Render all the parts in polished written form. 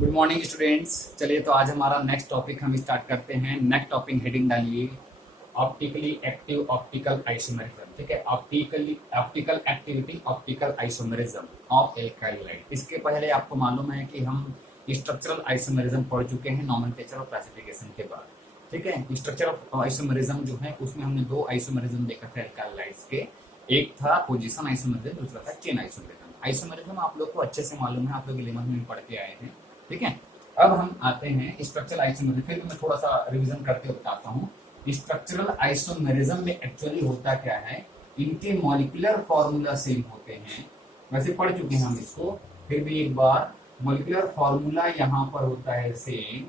Good morning students. चलिए तो आज हमारा नेक्स्ट टॉपिक हम स्टार्ट करते हैं। नेक्स्ट टॉपिक हेडिंग डालिए ऑप्टिकली एक्टिव ऑप्टिकल आइसोमेरिज्म। ठीक है, optical activity optical isomerism of alkyl light. इसके पहले आपको मालूम है कि हम स्ट्रक्चरल आइसोमेरिज्म पढ़ चुके हैं नॉमेनक्लेचर और क्लासिफिकेशन के बाद। ठीक है, स्ट्रक्चर ऑफ आइसोमेरिज्म जो है उसमें हमने दो आइसोमेरिज्म देखा था एल्काइल लाइट्स के। एक था पोजीशन आइसोमेरिज्म, दूसरा था चेन आइसोमेरिज्म। आइसोमेरिज्म आप लोग को अच्छे से मालूम है, आप लोग 11th में पढ़ के आए हैं। ठीक है, अब हम आते हैं स्ट्रक्चरल आइसोमेरिज्म। फिर मैं थोड़ा सा रिवीजन करके बताता हूँ। स्ट्रक्चरल आइसोमेरिज्म में एक्चुअली होता क्या है, इनके मॉलिक्यूलर फॉर्मूला सेम होते हैं। वैसे पढ़ चुके हैं हम इसको, फिर भी एक बार मॉलिक्यूलर फॉर्मूला यहाँ पर होता है सेम,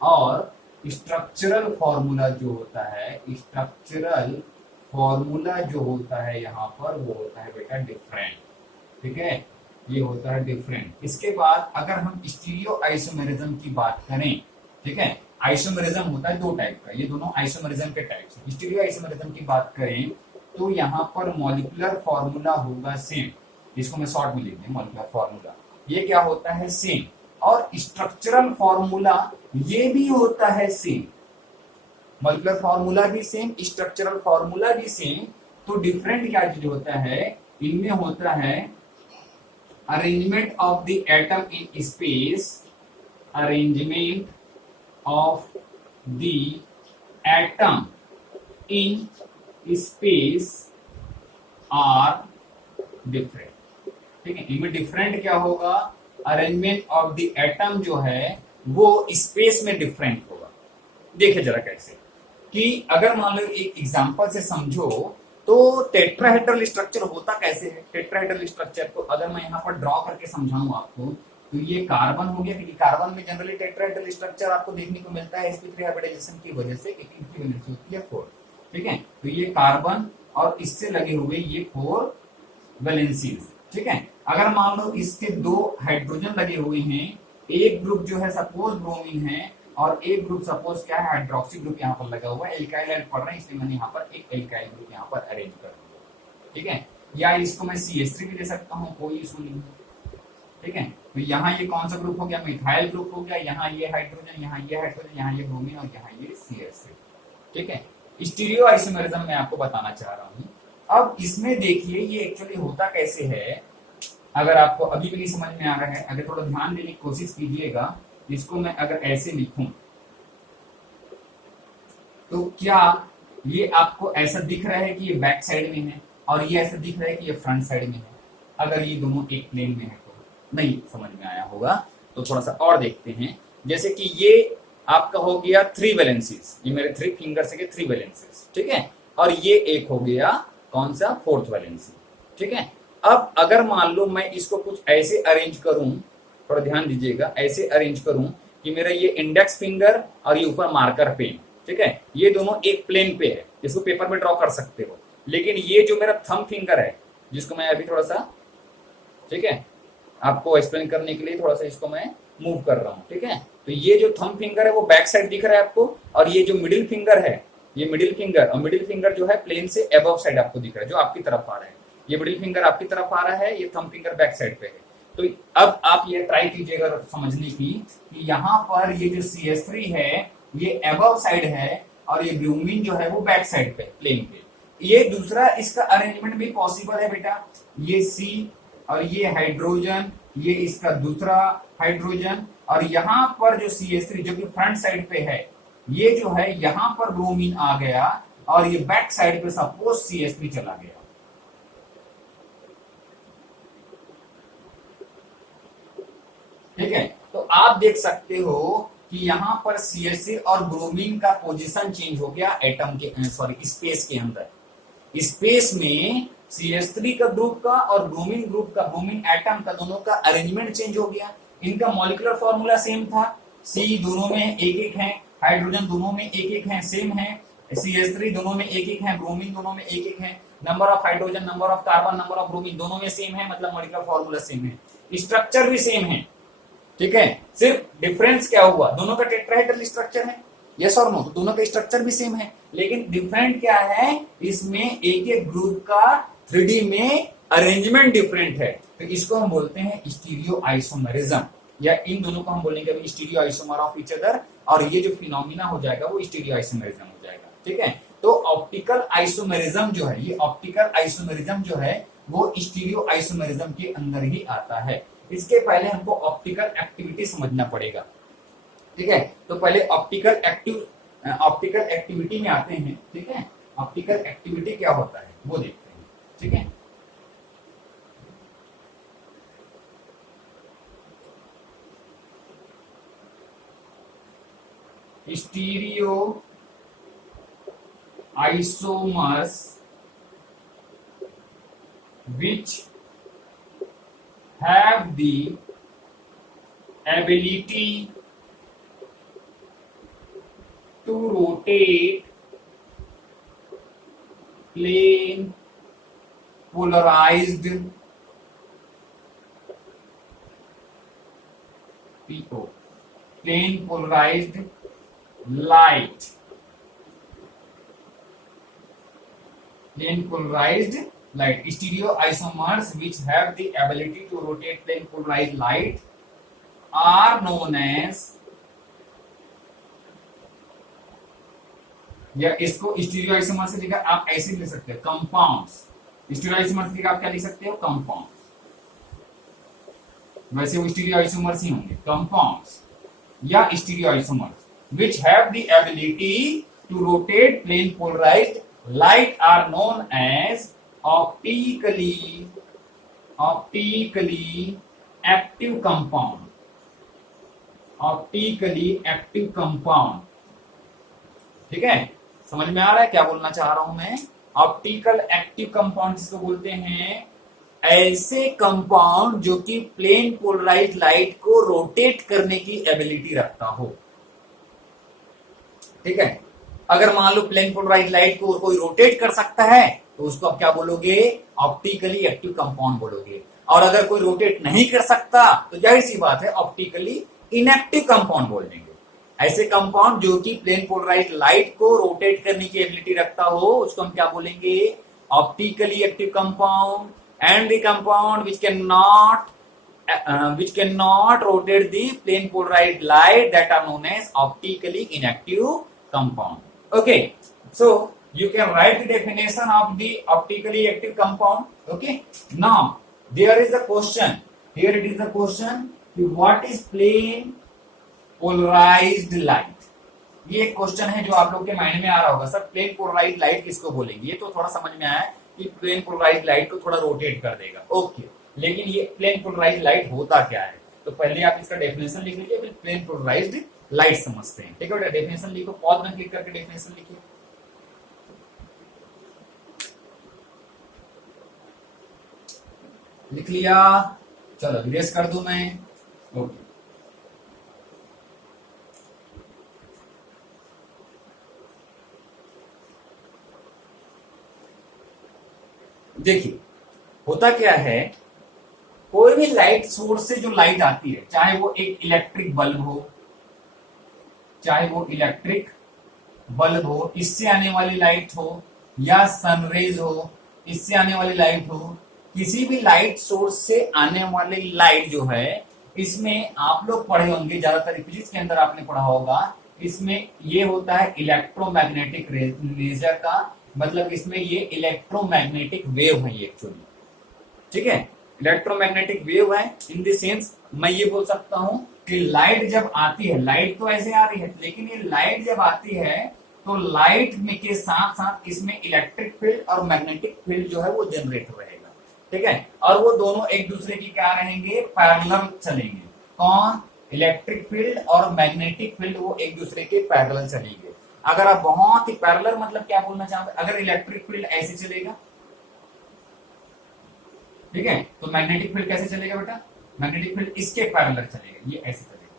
और स्ट्रक्चरल फॉर्मूला जो होता है, स्ट्रक्चरल फॉर्मूला जो होता है यहाँ पर वो होता है बेटा डिफरेंट। ठीक है, ये होता है डिफरेंट। इसके बाद अगर हम स्टीरियो आइसोमेरिज्म की बात करें, ठीक है, आइसोमेरिज्म होता है दो टाइप का, ये दोनों आइसोमेरिज्म के टाइप्स हैं। स्टीरियो आइसोमेरिज्म की बात करें तो यहाँ पर मॉलिक्यूलर फॉर्मूला होगा सेम, इसको मैं शॉर्ट में लिख दें मॉलिक्यूलर फॉर्मूला, ये क्या होता है सेम, और स्ट्रक्चरल फॉर्मूला ये भी होता है सेम। मॉलिक्यूलर फॉर्मूला भी सेम, स्ट्रक्चरल फॉर्मूला भी सेम। तो डिफरेंट क्या चीज होता है, इनमें होता है arrangement of the atom in space, arrangement of the atom in space are different। ठीक है, इनमें डिफरेंट क्या होगा, अरेंजमेंट ऑफ द एटम जो है वो स्पेस में डिफरेंट होगा। देखिए जरा कैसे, कि अगर मान लो एक एग्जांपल से समझो तो टेट्राहेड्रल स्ट्रक्चर होता कैसे है। टेट्राहेड्रल स्ट्रक्चर को अगर मैं यहाँ पर ड्रॉ करके समझाऊं आपको, तो ये कार्बन हो गया, क्योंकि कार्बन में जनरली टेट्राहेड्रल स्ट्रक्चर आपको देखने को मिलता है sp3 हाइब्रिडाइजेशन की वजह से, एक वैलेंसी होती है 4। ठीक है, तो ये कार्बन और इससे लगे हुए ये 4 वैलेंसीज। ठीक है, अगर मान लो इसके 2 हाइड्रोजन लगे हुए हैं, एक ग्रुप जो है सपोज ब्रोमीन है और एक ग्रुप सपोज क्या है हाइड्रोक्सी ग्रुप यहाँ पर लगा हुआ है। एल्काइल लाइट पढ़ रहे हैं इसलिए मैंने यहाँ पर एक एल्काइल ग्रुप यहाँ पर अरेंज कर दिया। ठीक है, या इसको मैं CH3 भी दे सकता हूँ, कोई इशू नहीं है। ठीक है, तो यहाँ ये कौन सा ग्रुप हो गया, मिथाइल ग्रुप हो गया, यहाँ ये हाइड्रोजन, यहाँ ये हाइड्रोजन, यहाँ ये ब्रोमीन और यहाँ ये CH3। ठीक है, स्टीरियो आइसोमेरिज्म मैं आपको बताना चाह रहा हूँ। अब इसमें देखिए ये एक्चुअली होता कैसे है, अगर आपको अभी भी नहीं समझ में आ रहा है, अगर थोड़ा ध्यान देने की कोशिश कीजिएगा। इसको मैं अगर ऐसे लिखूं तो क्या ये आपको ऐसा दिख रहा है कि ये बैक साइड में है और ये ऐसा दिख रहा है कि ये फ्रंट साइड में है। अगर ये दोनों एक प्लेन में है तो नहीं समझ में आया होगा, तो थोड़ा सा और देखते हैं। जैसे कि ये आपका हो गया 3 वैलेंसीज, ये मेरे 3 फिंगर से 3 वैलेंसीज। ठीक है, और ये एक हो गया कौन सा 4th वैलेंसी। ठीक है, अब अगर मान लो मैं इसको कुछ ऐसे अरेंज करूं, थोड़ा ध्यान दीजिएगा, ऐसे अरेंज करूं कि मेरा ये इंडेक्स फिंगर और ये ऊपर मार्कर पेन, ठीक है, ये दोनों एक प्लेन पे है, इसको पेपर पे ड्रॉ कर सकते हो। लेकिन ये जो मेरा थंब फिंगर है, जिसको मैं अभी थोड़ा सा, ठीक है, आपको एक्सप्लेन करने के लिए थोड़ा सा इसको मैं मूव कर रहा हूँ। ठीक है, तो ये जो थंब फिंगर है वो बैक साइड दिख रहा है आपको, और ये जो मिडिल फिंगर है, ये मिडिल फिंगर, और मिडिल फिंगर जो है प्लेन से अबव साइड आपको दिख रहा है, जो आपकी तरफ आ रहा है। ये मिडिल फिंगर आपकी तरफ आ रहा है, ये थंब फिंगर बैक साइड पे है। तो अब आप ये ट्राई कीजिएगा समझने की कि यहाँ पर ये जो CH3 है ये अबव साइड है और ये ब्रोमीन जो है वो बैक साइड पे प्लेन पे। ये दूसरा इसका अरेंजमेंट भी पॉसिबल है बेटा, ये C और ये हाइड्रोजन, ये इसका दूसरा हाइड्रोजन, और यहाँ पर जो CH3 जो कि फ्रंट साइड पे है, ये जो है यहाँ पर ब्रोमीन आ गया और ये बैक साइड पे सपोज CH3 चला गया। ठीक है, तो आप देख सकते हो कि यहाँ पर CH3 और ब्रोमीन का पोजीशन चेंज हो गया एटम के, स्पेस के अंदर। स्पेस में CH3 का ग्रुप का और ब्रोमीन ग्रुप का, ब्रोमीन एटम का, दोनों का अरेंजमेंट चेंज हो गया। इनका मॉलिक्यूलर फॉर्मूला सेम था, C दोनों में एक एक है, हाइड्रोजन दोनों में एक एक है, सेम है, CH3 दोनों में एक एक है, ब्रोमीन दोनों में एक एक है, number of hydrogen, number of carbon, number of bromine दोनों में सेम है, मतलब मॉलिक्यूलर फॉर्मूला सेम है, स्ट्रक्चर भी सेम है। ठीक है, सिर्फ डिफरेंस क्या हुआ, दोनों का टेट्राहेड्रल स्ट्रक्चर है, यस और नो, तो दोनों का स्ट्रक्चर भी सेम है, लेकिन डिफरेंट क्या है, इसमें एक एक ग्रुप का 3D में अरेंजमेंट डिफरेंट है। तो इसको हम बोलते हैं स्टीरियो आइसोमेरिज्म। या इन दोनों को हम बोलेंगे अभी stereo isomer of each other, और ये जो फिनोमिना हो जाएगा वो स्टीरियो आइसोमेरिज्म हो जाएगा। ठीक है, तो ऑप्टिकल आइसोमेरिज्म जो है, ये ऑप्टिकल आइसोमेरिज्म जो है वो स्टीरियो आइसोमेरिज्म के अंदर ही आता है। इसके पहले हमको ऑप्टिकल एक्टिविटी समझना पड़ेगा। ठीक है, तो पहले ऑप्टिकल एक्टिविटी में आते हैं। ठीक है, ऑप्टिकल एक्टिविटी क्या होता है वो देखते हैं। ठीक है, stereo isomers which have the ability to rotate plane polarized PO plane polarized light, plane polarized light. Stereoisomers which have the ability to rotate plane polarized light are known as, या इसको स्टीरियोआइसोमर से लिखा आप ऐसे लिख सकते हो कंपाउंड्स। स्टीरियोआइसोमर से लिखा आप क्या लिख सकते हो कंपाउंड, वैसे वो स्टीरियोआइसोमर्स ही होंगे कंपाउंड्स या stereoisomers which have the ability to rotate plane polarized light are known as optically active compound, optically active compound। ठीक है, समझ में आ रहा है क्या बोलना चाह रहा हूं मैं? ऑप्टिकल एक्टिव कंपाउंड जिसको बोलते हैं ऐसे कंपाउंड जो कि प्लेन पोलराइज्ड लाइट को रोटेट करने की एबिलिटी रखता हो। ठीक है, अगर मान लो प्लेन पोलराइज्ड लाइट को कोई रोटेट कर सकता है तो उसको आप क्या बोलोगे? ऑप्टिकली एक्टिव कंपाउंड बोलोगे। और अगर कोई रोटेट नहीं कर सकता तो जाहिर सी बात है ऑप्टिकली इनएक्टिव कंपाउंड बोल देंगे। ऐसे कंपाउंड जो कि प्लेन पोलराइज्ड लाइट को रोटेट करने की एबिलिटी रखता हो उसको हम क्या बोलेंगे? Optically active compound. And the compound which cannot rotate the plane polarized light that are known as optically inactive compound. Okay, so you can write the definition of the optically active compound. Okay, now there is a question, here it is the question, what is plane polarized light? ये एक question है जो आप लोग के mind में आ रहा होगा, सर प्लेन पोलराइज्ड लाइट किसको बोलेंगे? ये तो थोड़ा समझ में आया कि प्लेन पोलराइज्ड लाइट को थोड़ा रोटेट कर देगा। ओके, लेकिन ये प्लेन पोलराइज्ड लाइट होता क्या है? तो पहले आप इसका डेफिनेशन लिख लीजिए, फिर प्लेन पोलराइज्ड लाइट समझते हैं। ठीक है बेटा, डेफिनेशन लिखो, पॉज में क्लिक करके डेफिनेशन लिखिए। लिख लिया? चलो इरेज कर दूं मैं। ओके, देखिए होता क्या है, कोई भी लाइट सोर्स से जो लाइट आती है, चाहे वो एक इलेक्ट्रिक बल्ब हो, चाहे वो इलेक्ट्रिक बल्ब हो, इससे आने वाली लाइट हो, या सनरेज हो, इससे आने वाली लाइट हो, किसी भी लाइट सोर्स से आने वाली लाइट जो है, इसमें आप लोग पढ़े होंगे, ज्यादातर फिजिक्स के अंदर आपने पढ़ा होगा, इसमें ये होता है इलेक्ट्रोमैग्नेटिक लेजर का मतलब इसमें ये इलेक्ट्रोमैग्नेटिक वेव है ये एक्चुअली। ठीक है, इलेक्ट्रोमैग्नेटिक वेव है इन द सेंस मैं ये बोल सकता हूं कि लाइट जब आती है, लाइट तो ऐसे आ रही है, लेकिन ये लाइट जब आती है तो लाइट में के साथ साथ इसमें इलेक्ट्रिक फील्ड और मैग्नेटिक फील्ड जो है वो जनरेट रहेगा। ठीक है, और वो दोनों एक दूसरे की क्या रहेंगे? पैरेलल चलेंगे। कौन? इलेक्ट्रिक फील्ड और मैग्नेटिक फील्ड वो एक दूसरे के पैरेलल चलेंगे। अगर आप बहुत ही पैरेलल मतलब क्या बोलना चाहते हैं? अगर इलेक्ट्रिक फील्ड ऐसे चलेगा, ठीक है, तो मैग्नेटिक फील्ड कैसे चलेगा बेटा? मैग्नेटिक फील्ड इसके पैरेलल चलेगा, ये ऐसे चलेगा।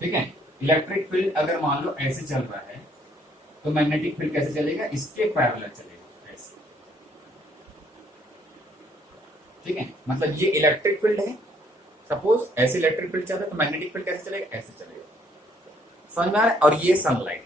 ठीक है, इलेक्ट्रिक फील्ड अगर मान लो ऐसे चल रहा है तो मैग्नेटिक फील्ड कैसे चलेगा? इसके पैरेलल चलेगा ऐसे। ठीक है, मतलब ये इलेक्ट्रिक फील्ड है, सपोज ऐसे इलेक्ट्रिक फील्ड चल रहा है तो मैग्नेटिक फील्ड कैसे चलेगा? ऐसे चलेगा। समझ में आ रहा है? और ये सनलाइट,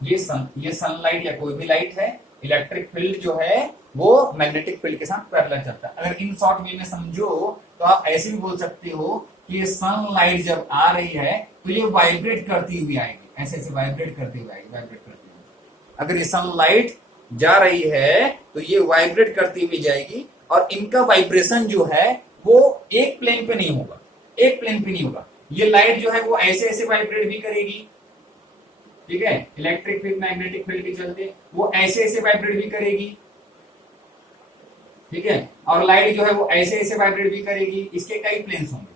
ये सनलाइट या कोई भी लाइट है, इलेक्ट्रिक फील्ड जो है वो मैग्नेटिक फील्ड के साथ पैरेलल चलता है। अगर इन शॉर्ट वे में समझो तो आप ऐसे भी बोल सकते हो कि ये सनलाइट जब आ रही है तो ये वाइब्रेट करती हुई आएगी, ऐसे ऐसे वाइब्रेट करती हुई आएगी, वाइब्रेट करती हुई। अगर ये सनलाइट जा रही है तो ये वाइब्रेट करती हुई जाएगी और इनका वाइब्रेशन जो है वो एक प्लेन पे नहीं होगा, एक प्लेन पे नहीं होगा। ये लाइट जो है वो ऐसे ऐसे वाइब्रेट भी करेगी, ठीक है, इलेक्ट्रिक फील्ड मैग्नेटिक फील्ड के चलते वो ऐसे ऐसे वाइब्रेट भी करेगी, ठीक है, और लाइट जो है वो ऐसे ऐसे वाइब्रेट भी करेगी। इसके कई प्लेन्स होंगे,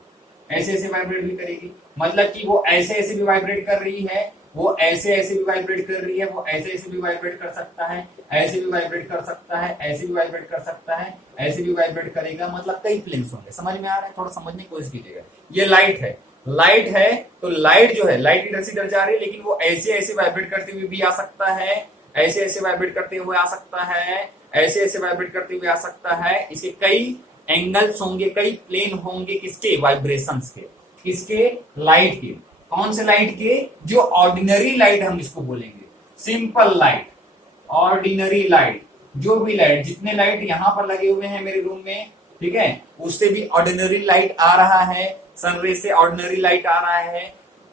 ऐसे ऐसे वाइब्रेट भी करेगी, मतलब कि वो ऐसे ऐसे भी वाइब्रेट कर रही है, वो ऐसे ऐसे भी वाइब्रेट कर रही है, वो ऐसे ऐसे भी वाइब्रेट कर सकता है, ऐसे भी वाइब्रेट कर सकता है, ऐसे भी वाइब्रेट कर सकता है, ऐसे भी वाइब्रेट करेगा, मतलब कई प्लेन्स होंगे। समझ में आ रहा है? थोड़ा समझने की कोशिश कीजिएगा। ये लाइट है, लाइट है तो लाइट जो है, लाइट इधर से इधर जा रही है, लेकिन वो ऐसे ऐसे वाइब्रेट करते हुए भी आ सकता है, ऐसे ऐसे वाइब्रेट करते हुए आ सकता है, ऐसे ऐसे वाइब्रेट करते हुए आ सकता है। इसके कई एंगल्स होंगे, कई प्लेन होंगे, किसके? वाइब्रेशंस के, किसके? लाइट के। कौन से लाइट के? जो ऑर्डिनरी लाइट हम इसको बोलेंगे, सिंपल लाइट, ऑर्डिनरी लाइट, जो भी लाइट, जितने लाइट यहां पर लगे हुए हैं मेरे रूम में, ठीक है, उससे भी ऑर्डिनरी लाइट आ रहा है, सनरे से ऑर्डिनरी लाइट आ रहा है।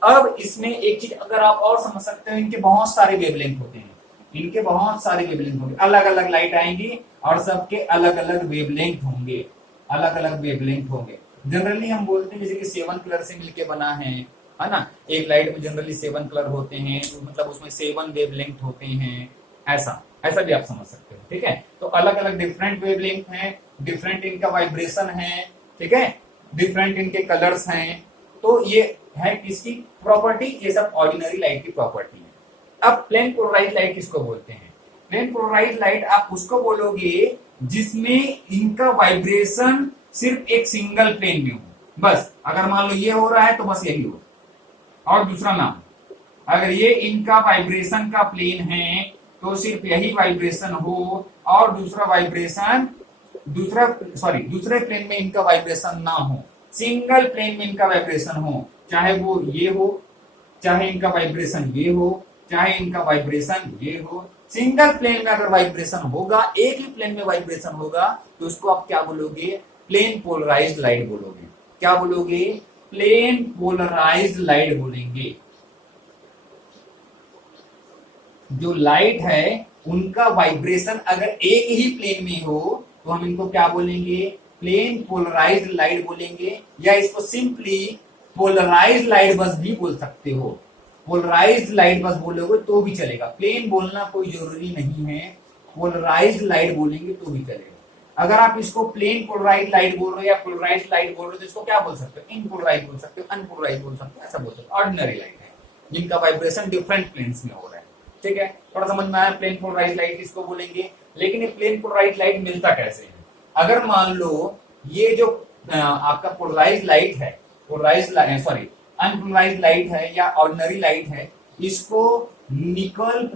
अब इसमें एक चीज अगर आप और समझ सकते हो, इनके बहुत सारे वेवलेंथ होते हैं, इनके बहुत सारे वेवलेंथ होंगे, अलग अलग लाइट आएंगी और सबके अलग अलग वेवलेंथ होंगे, अलग अलग वेवलेंथ होंगे। जनरली हम बोलते हैं जैसे कि 7 कलर से मिलके बना है ना, एक लाइट में जनरली 7 कलर होते हैं, तो मतलब उसमें 7 वेवलेंथ होते हैं, ऐसा ऐसा भी आप समझ सकते हो, ठीक है। तो अलग अलग डिफरेंट वेवलेंथ हैं, डिफरेंट इनका वाइब्रेशन है, ठीक है, डिफरेंट इनके कलर्स हैं। तो ये है किसकी प्रॉपर्टी? ये सब ऑर्डिनरी लाइट की प्रॉपर्टी है। अब प्लेन पोलराइज्ड लाइट किसको बोलते हैं? प्लेन पोलराइज्ड लाइट आप उसको बोलोगे जिसमें इनका वाइब्रेशन सिर्फ एक सिंगल प्लेन में हो, बस। अगर मान लो ये हो रहा है तो बस यही हो, और दूसरा ना हो। अगर ये इनका वाइब्रेशन का प्लेन है तो सिर्फ यही वाइब्रेशन हो, और दूसरा वाइब्रेशन दूसरे प्लेन में इनका वाइब्रेशन ना हो, सिंगल प्लेन में इनका वाइब्रेशन हो, चाहे वो ये हो, चाहे इनका वाइब्रेशन ये हो, चाहे इनका वाइब्रेशन ये हो। सिंगल प्लेन में अगर वाइब्रेशन होगा, एक ही प्लेन में वाइब्रेशन होगा, तो उसको आप क्या बोलोगे? प्लेन पोलराइज्ड लाइट बोलोगे। क्या बोलोगे? प्लेन पोलराइज्ड लाइट बोलेंगे। जो लाइट है उनका वाइब्रेशन अगर एक ही प्लेन में हो तो हम इनको क्या बोलेंगे? प्लेन पोलराइज्ड लाइट बोलेंगे, या इसको सिंपली पोलराइज्ड लाइट बस भी बोल सकते हो। पोलराइज्ड लाइट बस बोलोगे तो भी चलेगा, प्लेन बोलना कोई जरूरी नहीं है, पोलराइज्ड लाइट बोलेंगे तो भी चलेगा। अगर आप इसको प्लेन पोलराइज्ड लाइट बोल रहे हो या पोलराइज्ड लाइट बोल रहे हो तो इसको क्या बोल सकते हो? इनपोलराइज्ड बोल सकते हो, अनपोलराइज्ड बोल सकते हो, ऐसा बोल सकते हो। ऑर्डिनरी लाइट है जिनका वाइब्रेशन डिफरेंट प्लेन्स में हो रहा है, ठीक है। थोड़ा समझ में आया प्लेन पोलराइज्ड लाइट किसको बोलेंगे। लेकिन ये प्लेन पोलराइज्ड लाइट मिलता कैसे है? अगर मान लो ये जो आपका पोलराइज्ड लाइट है, अनपोलराइज्ड लाइट है या ऑर्डिनरी लाइट है, इसको निकल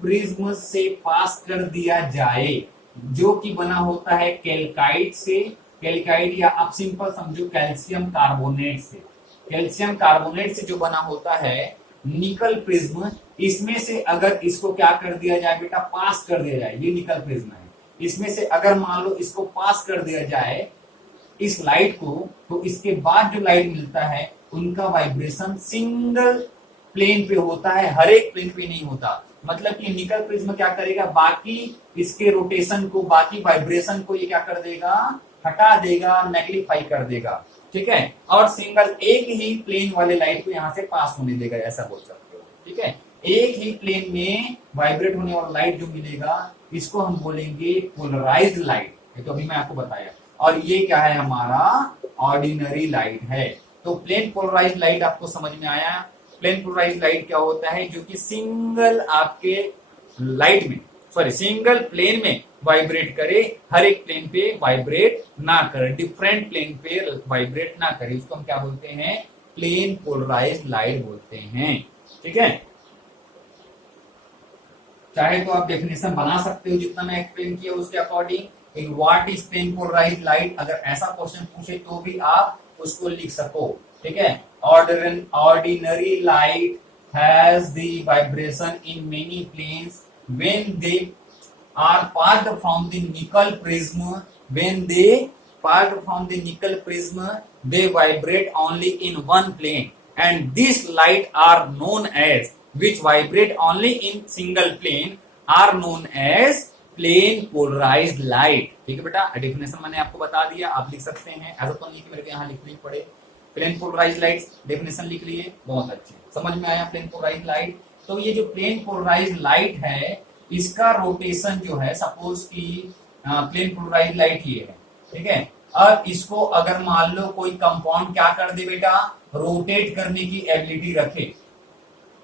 प्रिज्म से पास कर दिया जाए, जो कि बना होता है कैल्काइट से, कैल्काइट या आप सिंपल समझो कैल्शियम कार्बोनेट से, कैल्शियम कार्बोनेट से जो बना होता है निकल प्रिज्म, इसमें से अगर इसको क्या कर दिया जाए बेटा? पास कर दिया जाए। ये निकल प्रिज्म है, इसमें से अगर मान लो इसको पास कर दिया जाए इस लाइट को, तो इसके बाद जो लाइट मिलता है उनका वाइब्रेशन सिंगल प्लेन पे होता है, हर एक प्लेन पे नहीं होता। मतलब कि निकल प्रिज्म क्या करेगा? बाकी इसके रोटेशन को, बाकी वाइब्रेशन को ये क्या कर देगा? हटा देगा, नेगलिफाई कर देगा, ठीक है। और सिंगल एक ही प्लेन वाले लाइट को यहां से पास होने देगा, ऐसा बोल सकते हो, ठीक है। एक ही प्लेन में वाइब्रेट होने वाला लाइट जो मिलेगा इसको हम बोलेंगे पोलराइज्ड लाइट, ये तो अभी मैं आपको बताया। और ये क्या है? हमारा ऑर्डिनरी लाइट है। तो प्लेन पोलराइज्ड लाइट आपको समझ में आया। प्लेन पोलराइज्ड लाइट क्या होता है? जो कि सिंगल आपके लाइट में, सिंगल प्लेन में वाइब्रेट करे, हर एक प्लेन पे वाइब्रेट ना करे, डिफरेंट प्लेन पे वाइब्रेट ना करे, उसको हम क्या बोलते हैं? प्लेन पोलराइज्ड लाइट बोलते हैं, ठीक है। चाहे तो आप डेफिनेशन बना सकते हो जितना मैं एक्सप्लेन किया उसके according. In what is plane polarised light, अगर ऐसा क्वेश्चन पूछे तो भी आप उसको लिख सको, ठीक है। Ordinary light has the vibration in many planes when they are part from the nickel prism, when they part from the nickel prism, they vibrate only in one plane, and these light are known as, which vibrate only in single plane are known as plane polarised light. ठीक है बेटा, definition मैंने आपको बता दिया, आप लिख सकते हैं, ऐसा तो नहीं कि मेरे को यहाँ लिखनी पड़े। प्लेन पोलराइज्ड लाइट डेफिनेशन लिख लिए, बहुत अच्छे, समझ में आया प्लेन पोलराइज्ड लाइट। तो ये जो प्लेन पोलराइज्ड लाइट है, इसका रोटेशन जो है, सपोज की प्लेन पोलराइज्ड लाइट ये है, ठीक है। अब इसको अगर मान लो कोई कंपाउंड क्या कर दे बेटा, रोटेट करने की एबिलिटी रखे,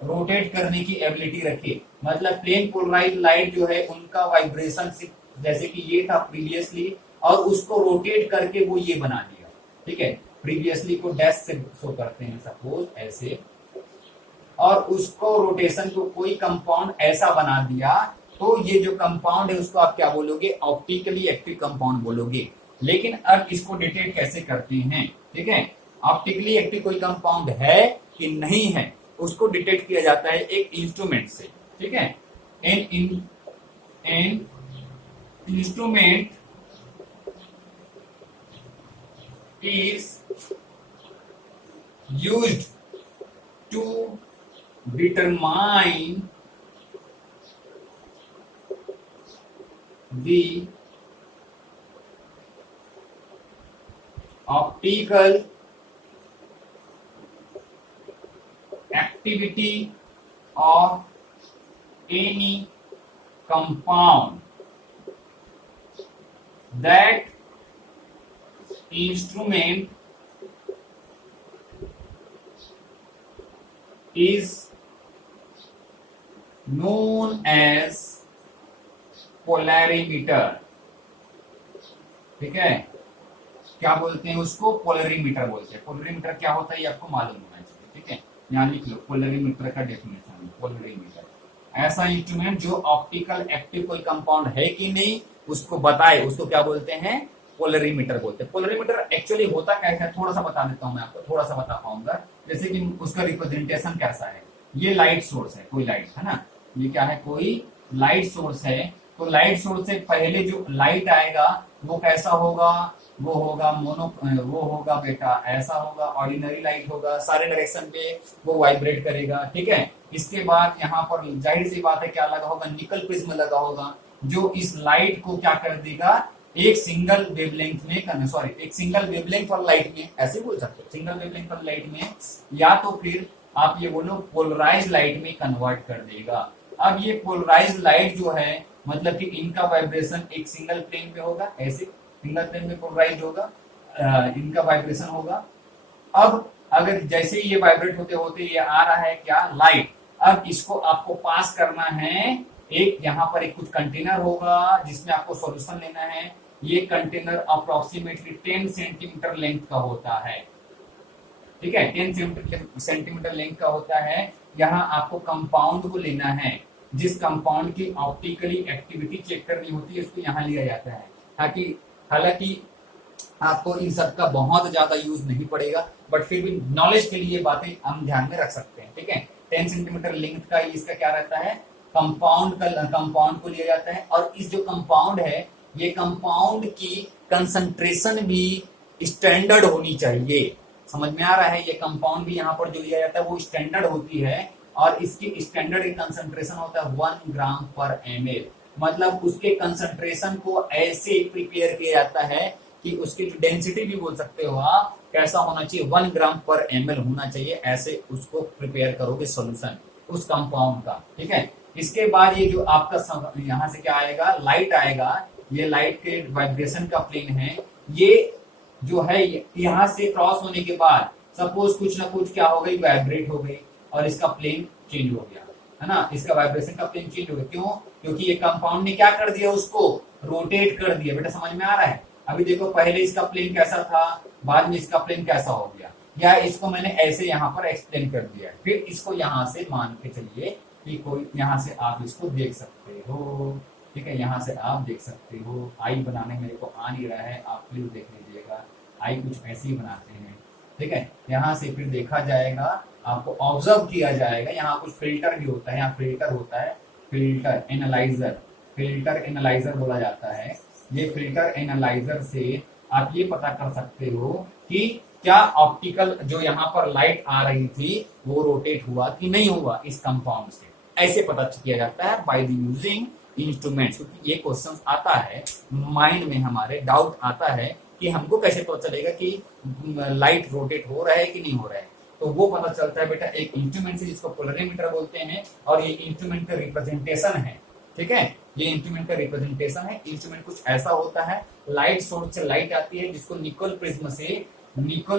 रोटेट करने की एबिलिटी रखे, मतलब प्लेन पोलराइज्ड लाइट जो है उनका वाइब्रेशन जैसे कि ये था प्रीवियसली, और उसको रोटेट करके वो ये बना दिया, ठीक है। प्रीवियसली को डैश से शो करते हैं सपोज ऐसे, और उसको रोटेशन को कोई कंपाउंड ऐसा बना दिया, तो ये जो कंपाउंड है उसको आप क्या बोलोगे, ऑप्टिकली एक्टिव कंपाउंड बोलोगे। लेकिन अब इसको डिटेक्ट कैसे करते हैं, ठीक है। ऑप्टिकली एक्टिव कोई कंपाउंड है कि नहीं है, उसको डिटेक्ट किया जाता है एक इंस्ट्रूमेंट से, ठीक है। An instrument is used to determine the optical activity of any compound. That instrument is known as polarimeter। ठीक है, क्या बोलते हैं उसको, पोलरीमीटर बोलते हैं। पोलरीमीटर क्या होता है ये आपको मालूम होना चाहिए, ठीक है। यहाँ लिख लो पोलरीमीटर का डेफिनेशन, पोलरीमीटर ऐसा इंस्ट्रूमेंट जो ऑप्टिकल एक्टिव कोई कंपाउंड है कि नहीं उसको बताए, उसको क्या बोलते हैं, पोलरीमीटर बोलते हैं। पोलरीमीटर एक्चुअली होता क्या है, थोड़ा सा बता देता हूं मैं आपको, थोड़ा सा बता पाऊंगा। जैसे कि उसका रिप्रेजेंटेशन कैसा है, ये लाइट सोर्स है, कोई लाइट है ना, ये क्या है, कोई लाइट सोर्स है। तो लाइट सोर्स से पहले जो लाइट आएगा वो कैसा होगा, वो होगा वो होगा बेटा ऐसा होगा, ऑर्डिनरी लाइट होगा, सारे डायरेक्शन पे वो वाइब्रेट करेगा, ठीक है। इसके बाद यहाँ पर जाहिर सी बात है क्या लगा होगा, निकल प्रिज्म लगा होगा, जो इस लाइट को क्या कर देगा, एक सिंगल वेवलेंथ में, सॉरी एक सिंगल वेवलेंथ वाला लाइट में, ऐसे बोल सकते हो सिंगल वेवलेंथ वाला लाइट में, या तो फिर आप ये बोलो पोलराइज लाइट में कन्वर्ट कर देगा। अब ये पोलराइज लाइट जो है, मतलब कि इनका वाइब्रेशन एक सिंगल प्लेन पे होगा, ऐसे सिंगल प्लेन में पोलराइज होगा, इनका वाइब्रेशन होगा। अब अगर जैसे ये वाइब्रेट होते होते ये आ रहा है क्या, लाइट, अब इसको आपको पास करना है, एक यहाँ पर एक कुछ कंटेनर होगा जिसमें आपको सॉल्यूशन लेना है। ये कंटेनर अप्रोक्सीमेटली 10 सेंटीमीटर लेंथ का होता है, ठीक है, 10 सेंटीमीटर लेंथ का होता है। यहाँ आपको कंपाउंड को लेना है, जिस कंपाउंड की ऑप्टिकली एक्टिविटी चेक करनी होती है उसको यहाँ लिया जाता है। हालांकि आपको इन सब का बहुत ज्यादा यूज नहीं पड़ेगा, बट फिर भी नॉलेज के लिए बातें हम ध्यान में रख सकते हैं, ठीक है। 10 सेंटीमीटर लेंथ का इसका क्या रहता है, कंपाउंड को लिया जाता है। और इस जो कंपाउंड है, ये कंपाउंड की कंसंट्रेशन भी स्टैंडर्ड होनी चाहिए, समझ में आ रहा है। ये कंपाउंड भी यहाँ पर जो लिया जाता है वो स्टैंडर्ड होती है, और इसकी स्टैंडर्ड कंसंट्रेशन होता है 1 ग्राम पर ml। मतलब उसके कंसंट्रेशन को ऐसे प्रिपेयर किया जाता है कि उसकी जो डेंसिटी भी बोल सकते हो आप, कैसा होना चाहिए, 1 ग्राम पर ml होना चाहिए, ऐसे उसको प्रिपेयर करोगे सॉल्यूशन उस कंपाउंड का, ठीक है। इसके बाद ये जो आपका यहाँ से क्या आएगा, लाइट आएगा, ये लाइट के वाइब्रेशन का प्लेन है, ये जो है यहाँ से क्रॉस होने के बाद सपोज कुछ ना कुछ क्या हो गई, वाइब्रेट हो गई, और इसका प्लेन चेंज हो गया, है ना, इसका वाइब्रेशन का प्लेन चेंज हो गया। क्यों, क्योंकि ये कंपाउंड ने क्या कर दिया, उसको रोटेट कर दिया। बेटा समझ में आ रहा है, अभी देखो पहले इसका प्लेन कैसा था, बाद में इसका प्लेन कैसा हो गया, या इसको मैंने ऐसे यहाँ पर एक्सप्लेन कर दिया। फिर इसको यहाँ से मान के चलिए कि कोई यहाँ से आप इसको देख सकते हो, ठीक है, यहाँ से आप देख सकते हो। आई बनाने मेरे को आ नहीं रहा है, आप प्लीज देख लीजिएगा, आई कुछ ऐसे ही बनाते हैं, ठीक है। यहाँ से फिर देखा जाएगा, आपको ऑब्जर्व किया जाएगा, यहाँ कुछ फिल्टर भी होता है, यहाँ फिल्टर होता है, फिल्टर एनालाइजर, फिल्टर एनालाइजर बोला जाता है। ये फिल्टर एनालाइजर से आप ये पता कर सकते हो कि क्या ऑप्टिकल जो यहाँ पर लाइट आ रही थी वो रोटेट हुआ कि नहीं हुआ इस कंपाउंड से, ऐसे पता किया जाता है बाय द यूजिंग इंस्ट्रूमेंट्स। क्योंकि ये क्वेश्चन आता है माइंड में, हमारे डाउट आता है कि हमको कैसे पता चलेगा कि लाइट रोटेट हो रहा है कि नहीं हो रहा है। तो वो पता चलता है बेटा एक इंस्ट्रूमेंट से जिसको पोलरीमीटर बोलते हैं, और ये इंस्ट्रूमेंट का रिप्रेजेंटेशन है। ठीक है, ये इंस्ट्रूमेंट का रिप्रेजेंटेशन है। इंस्ट्रूमेंट कुछ ऐसा होता है, लाइट सोर्स से लाइट आती है जिसको निकल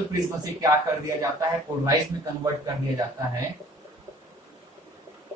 प्रिज्म से क्या कर दिया जाता है, पोलराइज में कन्वर्ट कर दिया जाता है।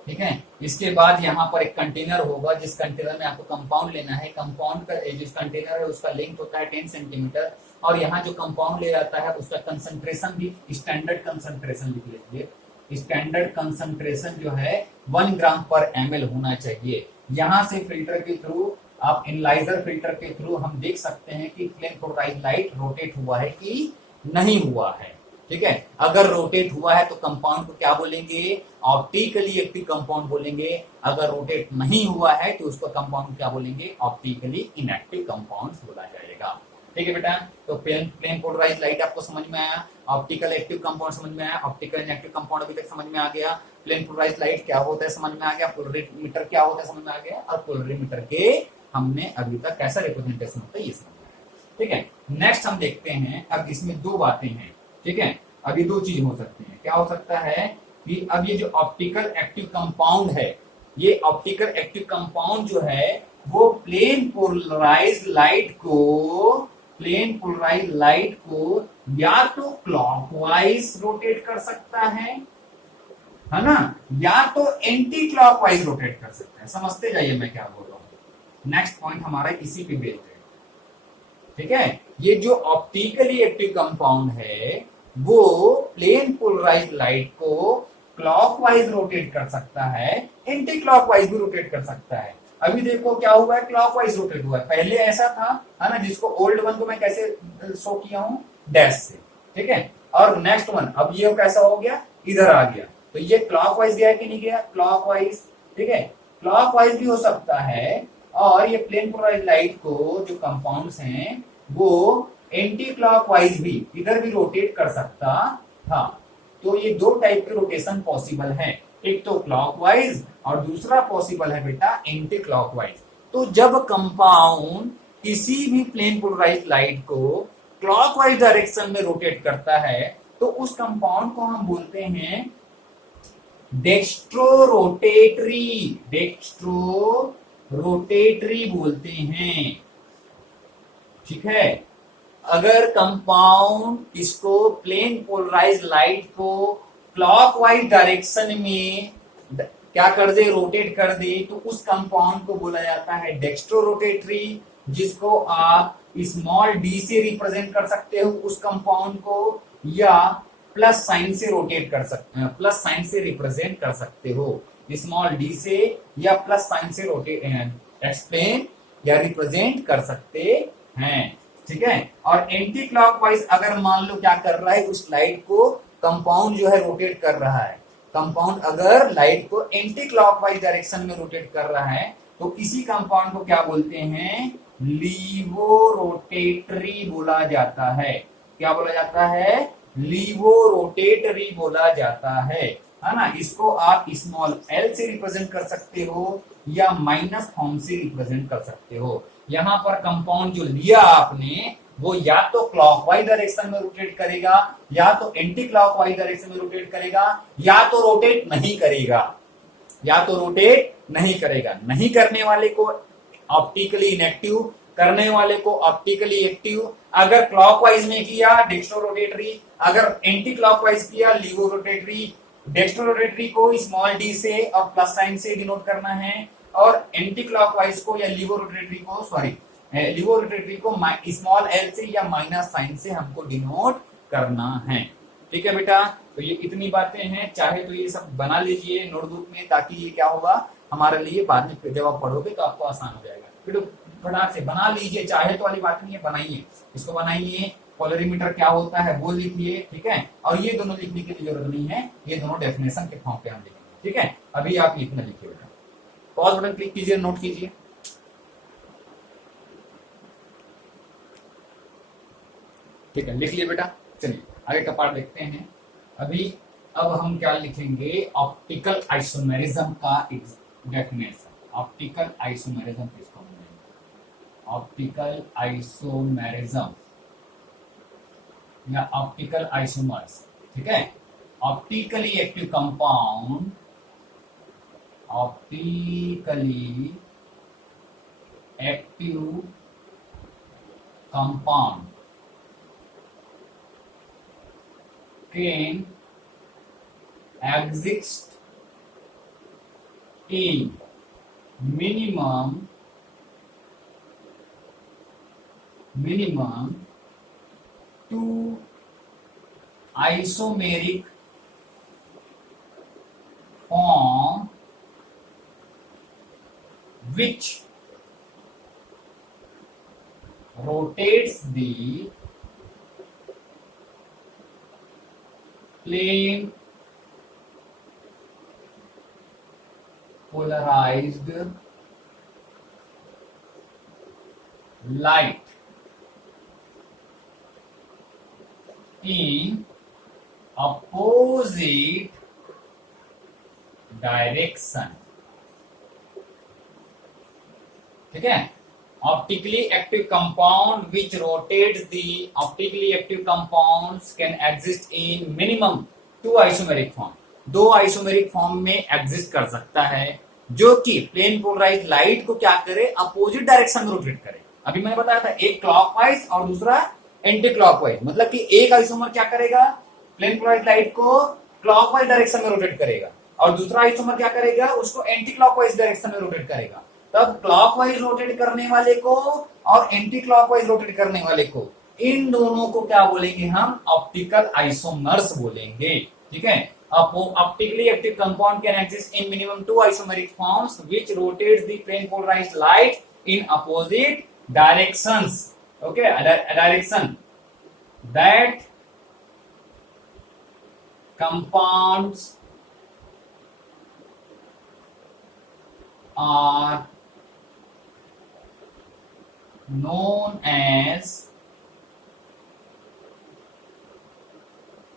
ठीक है, इसके बाद यहाँ पर एक कंटेनर होगा, जिस कंटेनर में आपको कंपाउंड लेना है। कंपाउंड का जिस कंटेनर है उसका लेंथ होता है 10 सेंटीमीटर, और यहाँ जो कंपाउंड ले जाता है उसका कंसंट्रेशन भी स्टैंडर्ड कंसंट्रेशन लिख लीजिए। स्टैंडर्ड कंसंट्रेशन जो है 1 ग्राम पर ml होना चाहिए। यहाँ से फिल्टर के थ्रू, आप एनालाइजर फिल्टर के थ्रू हम देख सकते हैं कि प्लेन पोलराइज्ड लाइट रोटेट हुआ है कि नहीं हुआ है। ठीक है, अगर रोटेट हुआ है तो कंपाउंड को क्या बोलेंगे, ऑप्टिकली एक्टिव कंपाउंड बोलेंगे। अगर रोटेट नहीं हुआ है तो उसको कंपाउंड क्या बोलेंगे, ऑप्टिकली इनएक्टिव कंपाउंड बोला जाएगा। ठीक है बेटा, तो प्लेन पोलराइज्ड लाइट आपको समझ में आया, ऑप्टिकल एक्टिव कंपाउंड समझ में आया, ऑप्टिकल इनएक्टिव कंपाउंड अभी तक समझ में आ गया, प्लेन पोलराइज्ड लाइट क्या होता है समझ में आ गया, पोलरीमीटर क्या होता है समझ में आ गया, और पोलरीमीटर के हमने अभी तक कैसा रिप्रेजेंटेशन होता है ये समझ में आया। ठीक है, नेक्स्ट हम देखते हैं। अब इसमें दो बातें हैं। ठीक है, अभी दो चीज हो सकती है। क्या हो सकता है कि अब ये जो ऑप्टिकल एक्टिव कंपाउंड है, ये ऑप्टिकल एक्टिव कंपाउंड जो है वो प्लेन पोलराइज्ड लाइट को या तो क्लॉकवाइज रोटेट कर सकता है ना, या तो एंटी क्लॉकवाइज रोटेट कर सकता है। समझते जाइए मैं क्या बोल रहा हूं। नेक्स्ट पॉइंट हमारा इसी पे बेस्ड है। ठीक है, ये जो ऑप्टिकली एक्टिव कंपाउंड है वो प्लेन पोलराइज्ड लाइट को क्लॉकवाइज रोटेट कर सकता है, एंटी क्लॉकवाइज भी रोटेट कर सकता है। अभी देखो क्या हुआ है, क्लॉकवाइज रोटेट हुआ है। पहले ऐसा था है ना, जिसको ओल्ड वन को मैं कैसे शो किया हूं, डैश से। ठीक है, और नेक्स्ट वन अब ये कैसा हो गया, इधर आ गया। तो ये क्लॉकवाइज गया कि नहीं गया, क्लॉकवाइज। ठीक है, क्लॉकवाइज भी हो सकता है। और ये प्लेन पोलराइज्ड लाइट को जो कंपाउंड्स हैं वो एंटी क्लॉकवाइज भी इधर भी रोटेट कर सकता था। तो ये दो टाइप के रोटेशन पॉसिबल है, एक तो क्लॉकवाइज और दूसरा पॉसिबल है बेटा एंटी क्लॉकवाइज। तो जब कंपाउंड किसी भी प्लेन पोलराइज्ड लाइट को क्लॉकवाइज डायरेक्शन में रोटेट करता है तो उस कंपाउंड को हम बोलते हैं डेक्स्ट्रो रोटेटरी बोलते हैं। ठीक है, अगर कंपाउंड इसको प्लेन पोलराइज्ड लाइट को क्लॉकवाइज डायरेक्शन में क्या कर दे, रोटेट कर दे, तो उस कंपाउंड को बोला जाता है डेक्स्ट्रो रोटेटरी, जिसको आप स्मॉल डी से रिप्रेजेंट कर सकते हो उस कंपाउंड को, या प्लस साइन से रोटेट कर सकते हैं, प्लस साइन से रिप्रेजेंट कर सकते हो, स्मॉल डी से या प्लस साइन से रोटेट एक्सप्लेन या रिप्रेजेंट कर सकते हैं। ठीक है, और एंटी क्लॉकवाइज अगर मान लो क्या कर रहा है, उस लाइट को कंपाउंड जो है रोटेट कर रहा है, कंपाउंड अगर लाइट को एंटी क्लॉकवाइज डायरेक्शन में रोटेट कर रहा है तो इसी कंपाउंड को क्या बोलते हैं, लीवो रोटेटरी बोला जाता है। क्या बोला जाता है, लीवो रोटेटरी बोला जाता है ना। इसको आप स्मॉल एल से रिप्रेजेंट कर सकते हो या माइनस फॉर्म से रिप्रेजेंट कर सकते हो। यहाँ पर कंपाउंड जो लिया आपने वो या तो क्लॉकवाइज डायरेक्शन में रोटेट करेगा, या तो एंटी क्लॉकवाइज डायरेक्शन में रोटेट करेगा, या तो रोटेट नहीं करेगा, नहीं करने वाले को ऑप्टिकली इनएक्टिव, करने वाले को ऑप्टिकली एक्टिव। अगर क्लॉकवाइज में किया डेक्स्ट्रो रोटेटरी, अगर एंटी क्लॉकवाइज किया लीवो रोटेटरी। डेक्स्ट्रो रोटेटरी को स्मॉल डी से और प्लस साइन से डिनोट करना है, और एंटी क्लॉकवाइज को या लीवो रोटेटरी को स्मॉल एल से या माइनस साइन से हमको डिनोट करना है। ठीक है बेटा, तो ये इतनी बातें हैं। चाहे तो ये सब बना लीजिए नोटबुक में, ताकि ये क्या होगा हमारे लिए बाद में जब आप पढ़ोगे तो आपको आसान हो जाएगा। फिर फटाक से बना लीजिए, चाहे तो वाली बात नहीं है, बनाइए, इसको बनाइए। पोलरीमीटर क्या होता है वो लिखिए। ठीक है, और ये दोनों लिखने की जरूरत नहीं है, ये दोनों डेफिनेशन के फॉर्म पे हम लिखेंगे। ठीक है, अभी आप इतना लिखिए बेटा। पॉज बटन क्लिक कीजिए, नोट कीजिए। ठीक है, लिख लिए बेटा। चलिए आगे का पार्ट देखते हैं। अभी अब हम क्या लिखेंगे, ऑप्टिकल आइसोमेरिज्म का डेफिनेशन। ऑप्टिकल आइसोमेरिज्म किसको बोलेंगे, ऑप्टिकल आइसोमेरिज्म या ऑप्टिकल आइसोमर्स। ठीक है, optically active compound, optically active compound can exist in minimum two isomeric form which rotates the plane polarized light in opposite direction। ठीक है, optically active compound which rotates the, optically active compounds can exist in minimum two isomeric form, दो isomeric form में एग्जिस्ट कर सकता है, जो कि प्लेन पोलराइज लाइट को क्या करे, अपोजिट डायरेक्शन में रोटेट करे। अभी मैंने बताया था एक क्लॉकवाइज और दूसरा एंटी क्लॉकवाइज, मतलब कि एक आइसोमर क्या करेगा, प्लेन पोलराइज लाइट को क्लॉकवाइज डायरेक्शन में रोटेट करेगा और दूसरा आइसोमर क्या करेगा, उसको एंटी क्लॉकवाइज डायरेक्शन में रोटेट करेगा। तब क्लॉकवाइज रोटेट करने वाले को और एंटी क्लॉकवाइज रोटेट करने वाले को, इन दोनों को क्या बोलेंगे हम, ऑप्टिकल आइसोमर्स बोलेंगे। ठीक है, optically active compound can exist in minimum two isomeric forms which rotates the plane polarised light in opposite directions. Okay, direction that compounds are known as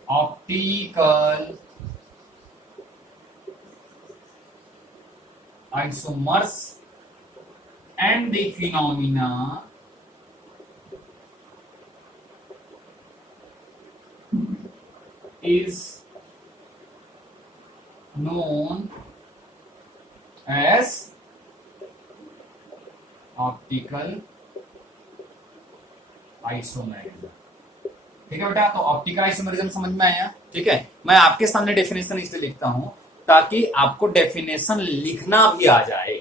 optical isomers, and the phenomena is known as optical isomerism. ठीक है बेटा, तो optical isomerism समझ में आया। ठीक है, मैं आपके सामने डेफिनेशन इसलिए लिखता हूं ताकि आपको डेफिनेशन लिखना भी आ जाए।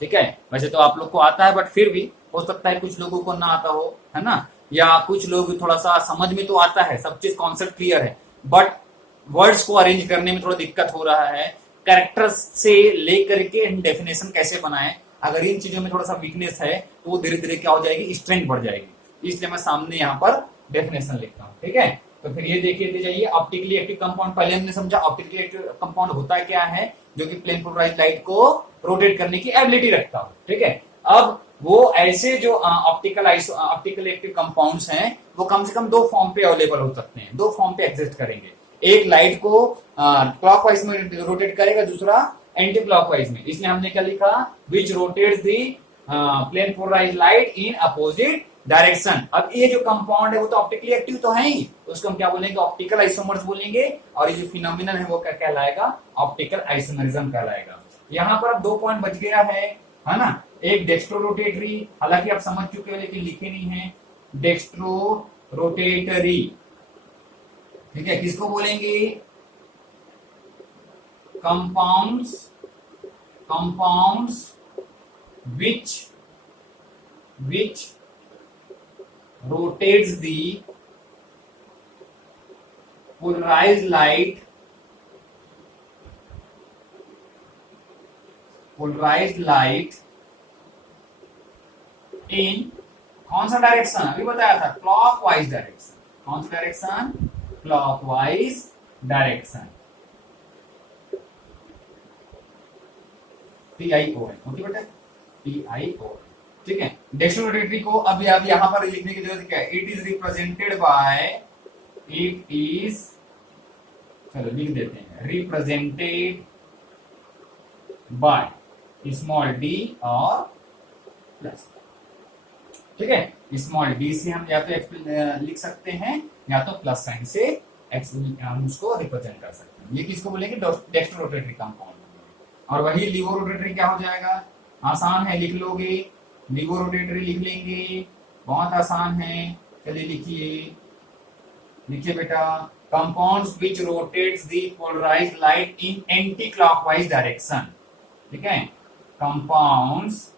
ठीक है, वैसे तो आप लोग को आता है, बट फिर भी हो सकता है कुछ लोगों को ना आता हो, है ना, या कुछ लोग थोड़ा सा समझ में तो आता है, सब चीज कॉन्सेप्ट क्लियर है, बट वर्ड्स को अरेंज करने में थोड़ा दिक्कत हो रहा है। कैरेक्टर्स से लेकर के डेफिनेशन कैसे बनाएं, अगर इन चीजों में थोड़ा सा वीकनेस है तो वो धीरे धीरे क्या हो जाएगी, स्ट्रेंथ बढ़ जाएगी। इसलिए मैं सामने यहाँ पर डेफिनेशन लिखता हूँ। ठीक है, तो फिर ये देखिए जाइए, ऑप्टिकली एक्टिव कंपाउंड पहले हमने समझा, ऑप्टिकली एक्टिव कंपाउंड होता क्या है, जो कि प्लेन पोलराइज्ड लाइट को रोटेट करने की एबिलिटी रखता हो। ठीक है, अब वो ऐसे जो ऑप्टिकल एक्टिव कंपाउंड्स हैं वो कम से कम दो फॉर्म पे अवेलेबल हो सकते हैं, दो फॉर्म पे एग्जिस्ट करेंगे। एक लाइट को क्लॉकवाइज में रोटेट करेगा, दूसरा एंटी क्लॉकवाइज में। इसलिए हमने क्या लिखा, which rotates the plane polarised light in opposite direction. अब ये जो कंपाउंड है वो तो ऑप्टिकली एक्टिव तो है ही, तो उसको हम क्या बोलेंगे, ऑप्टिकल आइसोमर्स बोलेंगे, और ये जो फिनोमिनन है वो क्या कहलाएगा, ऑप्टिकल आइसोमेरिज्म कहलाएगा। यहाँ पर अब 2 पॉइंट बच गया है ना, एक डेक्स्ट्रो रोटेटरी, हालांकि आप समझ चुके हो लेकिन लिखे नहीं है, डेक्स्ट्रो रोटेटरी। ठीक है, किसको बोलेंगे, compounds which rotates the polarized light in कौन सा डायरेक्शन, अभी बताया था, क्लॉकवाइज डायरेक्शन। कौन सा direction, clockwise direction. TiON, okay बेटा, TiON, ठीक है। डेक्स्ट्रोरोटेटरी को अब यहाँ पर लिखने की जरूरत क्या है, it is represented by, it is, चलो लिख देते हैं, रिप्रेजेंटेड बाय स्मॉल डी और प्लस, ठीक है। स्मॉल डी से हम या तो लिख सकते हैं या तो प्लस साइन से हम उसको रिप्रेजेंट कर सकते हैं। ये किसको बोलेंगे, डेक्स्ट्रोरोटेटरी कंपाउंड। और वही लीवोरोटेटरी क्या हो जाएगा, आसान है, लिख लोगे, लीवोरोटेटरी लिख लेंगे, बहुत आसान है। चलिए लिखिए, लिखिए बेटा, compounds which rotates the polarised light in anti clockwise direction, ठीक है। कंपाउंड्स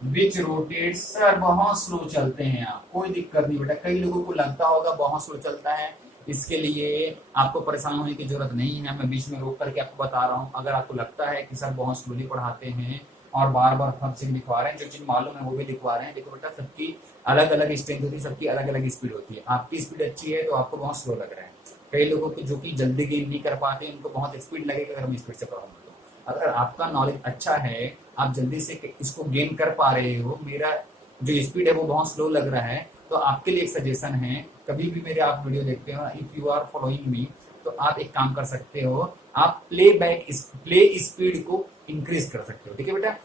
विच रोटेट्स, सर बहुत स्लो चलते हैं आप, कोई दिक्कत नहीं बेटा, कई लोगों को लगता होगा बहुत स्लो चलता है, इसके लिए आपको परेशान होने की जरूरत नहीं है। मैं बीच में रोक करके आपको बता रहा हूं। अगर आपको लगता है कि सर बहुत स्लोली पढ़ाते हैं और बार बार हर चीज लिखवा रहे हैं, जो चीज मालूम है वो भी लिखवा रहे हैं, देखो बेटा सबकी अलग अलग स्ट्रेंथ होती है, सबकी अलग अलग स्पीड होती है। आपकी स्पीड अच्छी है तो आपको बहुत स्लो लग रहा है, कई लोगों को जो कि जल्दी गेन नहीं कर पाते उनको बहुत स्पीड लगेगा अगर हम स्पीड से पढ़ाऊंगा। तो अगर आपका नॉलेज अच्छा है, आप जल्दी से इसको गेन कर पा रहे हो, मेरा जो स्पीड है वो बहुत स्लो लग रहा है, तो आपके लिए एक सजेशन है, कभी भी मेरे आप वीडियो देखते हो, if you are following me, तो आप एक काम कर सकते हो, आप प्ले स्पीड को इंक्रीज कर सकते हो, ठीक है बेटा।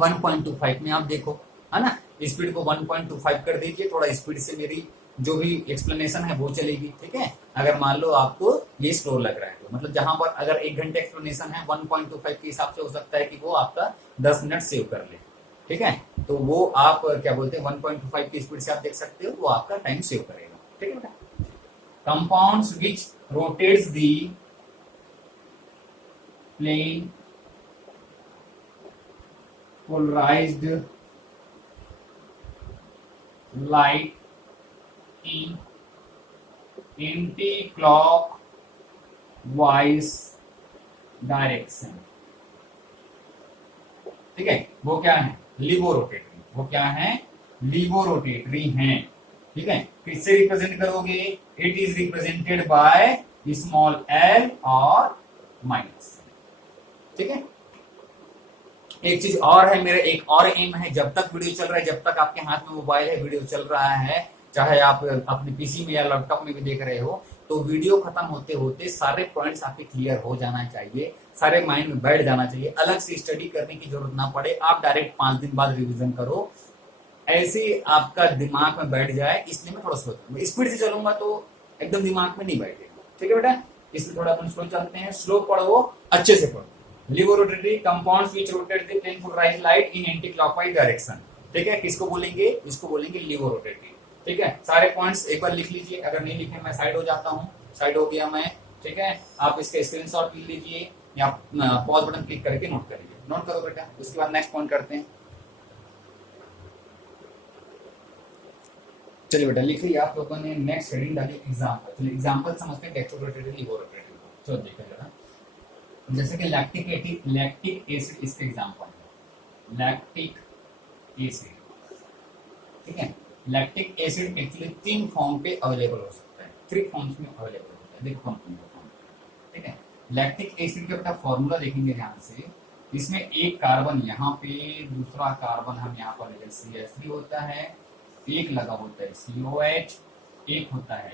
1.25 में आप देखो, है ना, स्पीड को 1.25 कर दीजिए, थोड़ा स्पीड से मेरी जो भी एक्सप्लेनेशन है वो चलेगी, ठीक है। अगर मान लो आपको ये स्लो लग रहा है तो मतलब जहां पर अगर 1 घंटे एक्सप्लेनेशन है 1.25 के हिसाब से हो सकता है कि वो आपका 10 मिनट सेव कर ले, ठीक है। तो वो आप क्या बोलते हैं 1.25 की स्पीड से आप देख सकते हो, वो आपका टाइम सेव करेगा, ठीक है बेटा। Compounds which rotates the plane polarised light in anti clockwise direction, ठीक है, वो क्या है, लीवोरोटेटरी, वो क्या है, लीवोरोटेटरी है, ठीक है। किससे रिप्रेजेंट करोगे, it is represented by small L और माइनस, ठीक है। एक चीज और है, मेरा एक और एम है, जब तक वीडियो चल रहा है, जब तक आपके हाथ में मोबाइल है, वीडियो चल रहा है, चाहे आप अपने पीसी में या लैपटॉप में भी देख रहे हो, तो वीडियो खत्म होते होते सारे पॉइंट्स आपके क्लियर हो जाना चाहिए, सारे माइंड में बैठ जाना चाहिए, अलग से स्टडी करने की जरूरत ना पड़े, आप डायरेक्ट 5 दिन बाद रिवीजन करो, ऐसे आपका दिमाग में बैठ जाए। इसलिए मैं थोड़ा स्लो, स्पीड से चलूंगा तो एकदम दिमाग में नहीं बैठेगा, ठीक है बेटा, इसलिए थोड़ा अपन स्लो चलते हैं, स्लो पढ़ो, अच्छे से पढ़ो। Laevorotatory, compounds which rotate the plane polarised light in anti clockwise direction, ठीक है। किसको बोलेंगे, इसको बोलेंगे लीवोरोटेटरी, ठीक है। सारे पॉइंट्स एक बार लिख लीजिए, अगर नहीं लिखे मैं साइड हो जाता हूँ, साइड हो गया मैं, ठीक है। आप इसका स्क्रीनशॉट ले लीजिए या पॉज बटन क्लिक करके नोट कर लीजिए, नोट करो बेटा। उसके बाद नेक्स्ट पॉइंट करते हैं, चलिए बेटा लिखिए, आप लोगों ने नेक्स्ट हेडिंग डाली एग्जांपल, चलिए एग्जांपल समझते हैं डेक्स्ट्रोरोटेटरी लीवोरोटेटरी को। तो देखिए जरा, जैसे कि लैक्टिक एसिड इसके एग्जांपल है, लैक्टिक एसिड, ठीक है। लैक्टिक एसिड एक्चुअली 3 फॉर्म पे अवेलेबल हो सकता है, 3 फॉर्म्स में अवेलेबल होता है, देखो कंपनी का फॉर्म, ठीक है। लैक्टिक एसिड का बेटा फॉर्मूला देखेंगे ध्यान से, इसमें एक कार्बन यहाँ पे, दूसरा कार्बन हम यहाँ पर लेंगे CH3 होता है, एक लगा होता है COH, एक होता है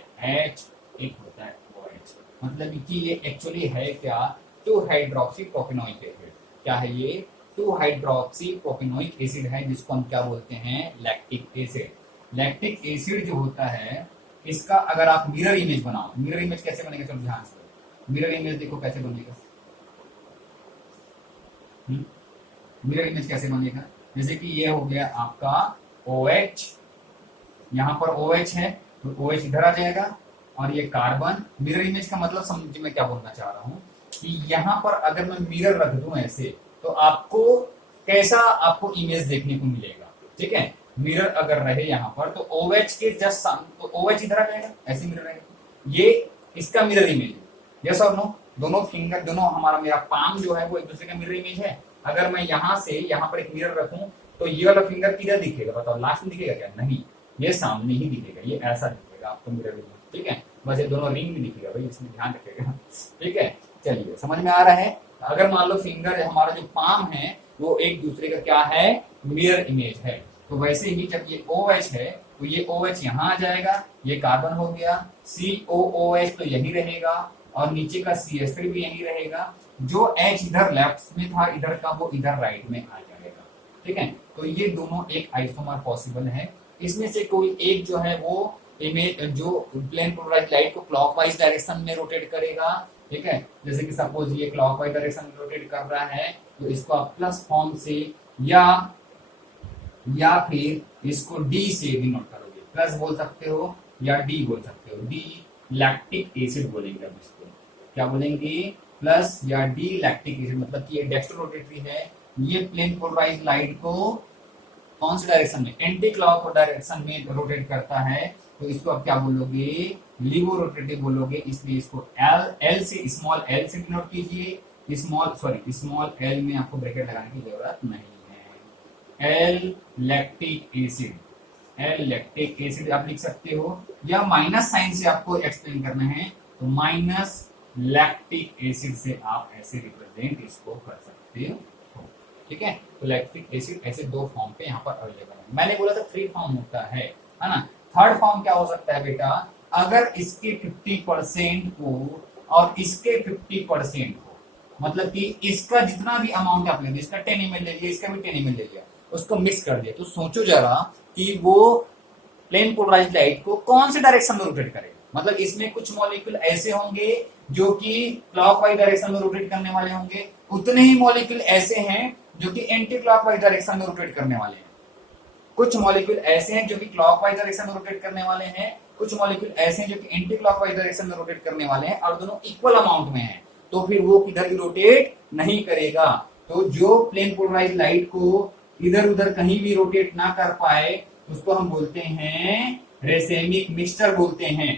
H, एक होता है OH, मतलब कि ये एक्चुअली है क्या, 2 हाइड्रोक्सी प्रोपेनोइक एसिड, क्या है ये, 2 हाइड्रोक्सी प्रोपेनोइक एसिड है, जिसको हम क्या बोलते हैं, लैक्टिक एसिड। लैक्टिक एसिड जो होता है, इसका अगर आप मिरर इमेज बनाओ, मिरर इमेज कैसे बनेगा, चलो ध्यान से, मिरर इमेज देखो कैसे बनेगा, मिरर इमेज कैसे बनेगा, जैसे कि ये हो गया आपका OH, यहाँ पर OH है तो OH इधर आ जाएगा, और ये कार्बन, मिरर इमेज का मतलब समझिए मैं क्या बोलना चाह रहा हूँ कि यहाँ पर अगर मैं मिरर रख दूं ऐसे, तो आपको कैसा आपको इमेज देखने को मिलेगा, ठीक है। मिरर अगर रहे यहाँ पर तो OH के जस्ट सामने, तो OH इधर आ जाएगा, ऐसे मिरर रहेगा, ये इसका मिरर इमेज है, यस और नो, दोनों फिंगर, दोनों हमारा मेरा पाम जो है वो एक दूसरे का मिरर इमेज है। अगर मैं यहाँ से यहाँ पर एक मिरर रखूं तो ये वाला फिंगर किधर दिखेगा, बताओ, लास्ट में दिखेगा क्या, नहीं, ये सामने ही दिखेगा, ये ऐसा दिखेगा आपको मिरर इमेज, ठीक है। बस ये दोनों रिंग भी दिखेगा भाई, इसमें ध्यान रखिएगा। ठीक है, चलिए समझ में आ रहा है। अगर मान लो फिंगर हमारा जो पाम है वो एक दूसरे का क्या है, मिरर इमेज है, तो वैसे ही जब ये OH है तो ये OH यहाँ आ जाएगा, ये कार्बन हो गया, COOH तो यही रहेगा और नीचे का CH3 भी यही रहेगा। जो H इधर लेफ्ट में था इधर का, वो इधर राइट में आ जाएगा। ठीक है, तो ये दोनों एक आइसोमर पॉसिबल है। इसमें से कोई एक जो है वो इमेज जो प्लेन पोलराइज्ड लाइट को क्लॉकवाइज डायरेक्शन में रोटेट करेगा। ठीक है, जैसे कि सपोज ये क्लॉकवाइज डायरेक्शन में रोटेट कर रहा है तो इसको आप प्लस फॉर्म से या फिर इसको D से डिनोट करोगे, प्लस बोल सकते हो या D बोल सकते हो। D लैक्टिक एसिड बोलेंगे, अब इसको क्या बोलेंगे, प्लस या D लैक्टिक एसिड, मतलब कि ये डेक्स्ट्रो रोटेटरी है। ये प्लेन पोलराइज्ड लाइट को कौन से डायरेक्शन में, एंटी क्लॉक डायरेक्शन में रोटेट करता है, तो इसको आप क्या बोलोगे, लिवो रोटेटिव बोलोगे। इसलिए इसको L से, स्मॉल L से डिनोट कीजिए। स्मॉल L में आपको ब्रैकेट लगाने की जरूरत नहीं है। L lactic acid, L lactic acid आप लिख सकते हो, या माइनस साइन से आपको एक्सप्लेन करना है तो माइनस लैक्टिक एसिड से आप ऐसे रिप्रेजेंट इसको कर सकते हो। ठीक है, तो लैक्टिक एसिड ऐसे दो फॉर्म पे यहाँ पर अवेलेबल है। मैंने बोला था 3 फॉर्म होता है ना। थर्ड फॉर्म क्या हो सकता है बेटा, अगर इसके 50% को और इसके 50% को, मतलब कि इसका जितना भी अमाउंट आप ले लीजिए, इसका 10 ml ले लिया, इसका भी 10 ml ले लिया, उसको मिक्स कर दिया, तो सोचो जरा कि वो प्लेन पोलराइज्ड लाइट को कौन से डायरेक्शन में रोटेट करेगा। मतलब इसमें कुछ मॉलिक्यूल ऐसे होंगे जो कि क्लॉकवाइज डायरेक्शन में रोटेट करने वाले होंगे, उतने ही मॉलिक्यूल ऐसे हैं जो कि एंटी क्लॉकवाइज डायरेक्शन में रोटेट करने वाले हैं। कुछ मॉलिक्यूल ऐसे हैं जो कि क्लॉकवाइज डायरेक्शन में रोटेट करने वाले हैं, कुछ मॉलिक्यूल ऐसे हैं जो कि एंटी क्लॉकवाइज डायरेक्शन में रोटेट करने वाले हैं, और दोनों इक्वल अमाउंट में हैं, तो फिर वो किधर भी रोटेट नहीं करेगा। तो जो प्लेन पोलराइज्ड लाइट को इधर उधर कहीं भी रोटेट ना कर पाए उसको हम बोलते हैं रेसेमिक मिक्सचर बोलते हैं।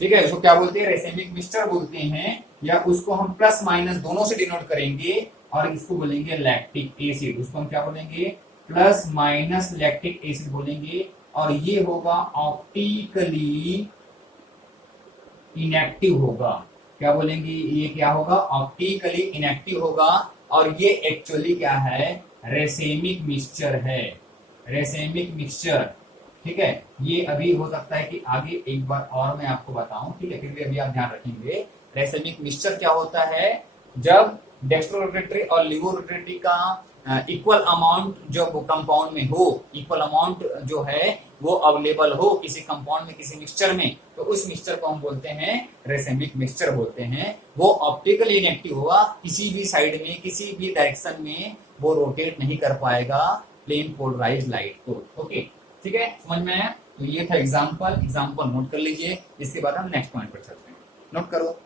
ठीक है, उसको क्या बोलते हैं, रेसेमिक मिक्सचर बोलते हैं, या उसको हम प्लस माइनस दोनों से डिनोट करेंगे और इसको बोलेंगे लैक्टिक एसिड। उसको हम क्या बोलेंगे, प्लस माइनस लैक्टिक एसिड बोलेंगे, और ये होगा ऑप्टिकली इनएक्टिव होगा। क्या बोलेंगे, ये क्या होगा, ऑप्टिकली इनएक्टिव होगा, और ये एक्चुअली क्या है, रेसेमिक मिक्सचर है, रेसेमिक मिक्सचर। ठीक है, ये अभी हो सकता है कि आगे एक बार और मैं आपको बताऊं, ठीक है, फिर भी अभी आप ध्यान रखेंगे। रेसेमिक मिक्सचर क्या होता है, जब डेक्स्ट्रो रोटेटरी और लिवो रोटेटरी का इक्वल अमाउंट जो कंपाउंड में हो, इक्वल अमाउंट जो है वो अवेलेबल हो किसी कंपाउंड में, किसी मिक्सचर में, तो उस मिक्सचर को हम बोलते हैं रेसेमिक मिक्सचर बोलते हैं। वो ऑप्टिकली इनएक्टिव होगा, किसी भी साइड में, किसी भी डायरेक्शन में वो रोटेट नहीं कर पाएगा प्लेन पोलराइज्ड लाइट को। ओके, ठीक है, समझ में आया। तो ये था एग्जांपल नोट कर लीजिए। इसके बाद हम नेक्स्ट पॉइंट पर चलते हैं, नोट करो।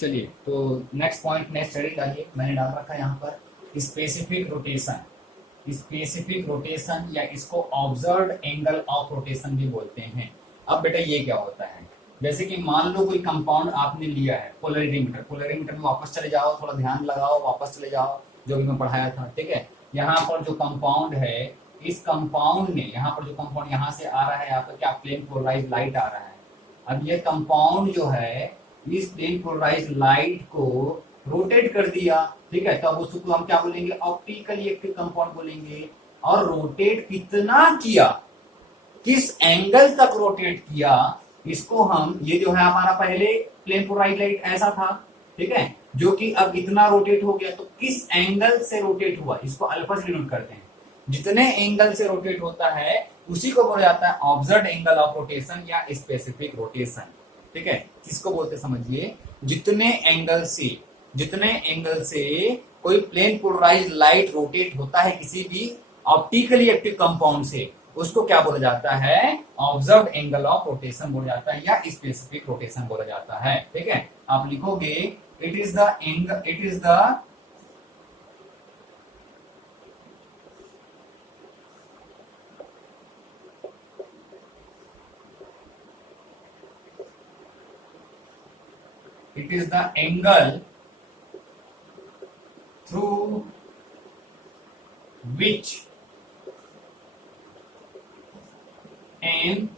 चलिए, तो नेक्स्ट पॉइंट, नेक्स्ट स्टडी डालिए, मैंने डाल रखा है यहाँ पर स्पेसिफिक रोटेशन। स्पेसिफिक रोटेशन या इसको ऑब्जर्व्ड एंगल ऑफ रोटेशन भी बोलते हैं। अब बेटा ये क्या होता है, जैसे कि मान लो कोई कंपाउंड आपने लिया है, पोलरिमीटर में वापस चले जाओ, थोड़ा ध्यान लगाओ, वापस चले जाओ जो भी मैं पढ़ाया था। ठीक है, यहाँ पर जो कंपाउंड है, इस कंपाउंड ने, यहाँ पर जो कंपाउंड यहाँ से आ रहा है, यहाँ पर क्या प्लेन पोलराइज्ड लाइट आ रहा है। अब ये कंपाउंड जो है इस प्लेन पोलराइज्ड लाइट को रोटेट कर दिया। ठीक है, तो अब उसको हम क्या बोलेंगे, ऑप्टिकली एक्टिव कंपाउंड बोलेंगे। और रोटेट कितना किया, किस एंगल तक रोटेट किया, इसको हम, ये जो है हमारा पहले प्लेन पोलराइज्ड लाइट ऐसा था, ठीक है, जो कि अब इतना रोटेट हो गया, तो किस एंगल से रोटेट हुआ, इसको अल्फा से डिनोट करते हैं। जितने एंगल से रोटेट होता है उसी को बोला जाता है ऑब्जर्व्ड एंगल ऑफ रोटेशन या स्पेसिफिक रोटेशन। ठीक है, किसको बोलते समझिए, जितने एंगल से कोई प्लेन पोलराइज्ड लाइट रोटेट होता है किसी भी ऑप्टिकली एक्टिव कंपाउंड से, उसको क्या बोला जाता है, ऑब्जर्व्ड एंगल ऑफ रोटेशन बोला जाता है या स्पेसिफिक रोटेशन बोला जाता है। ठीक है, आप लिखोगे it is the angle through which when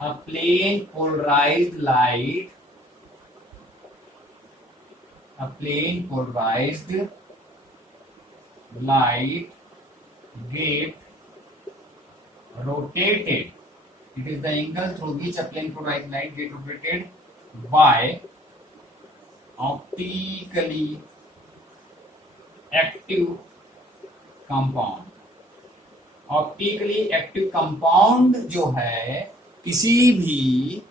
a plane polarized light get rotated, it is the angle through which a plane polarized light get rotated by optically active compound. Optically active compound जो है किसी भी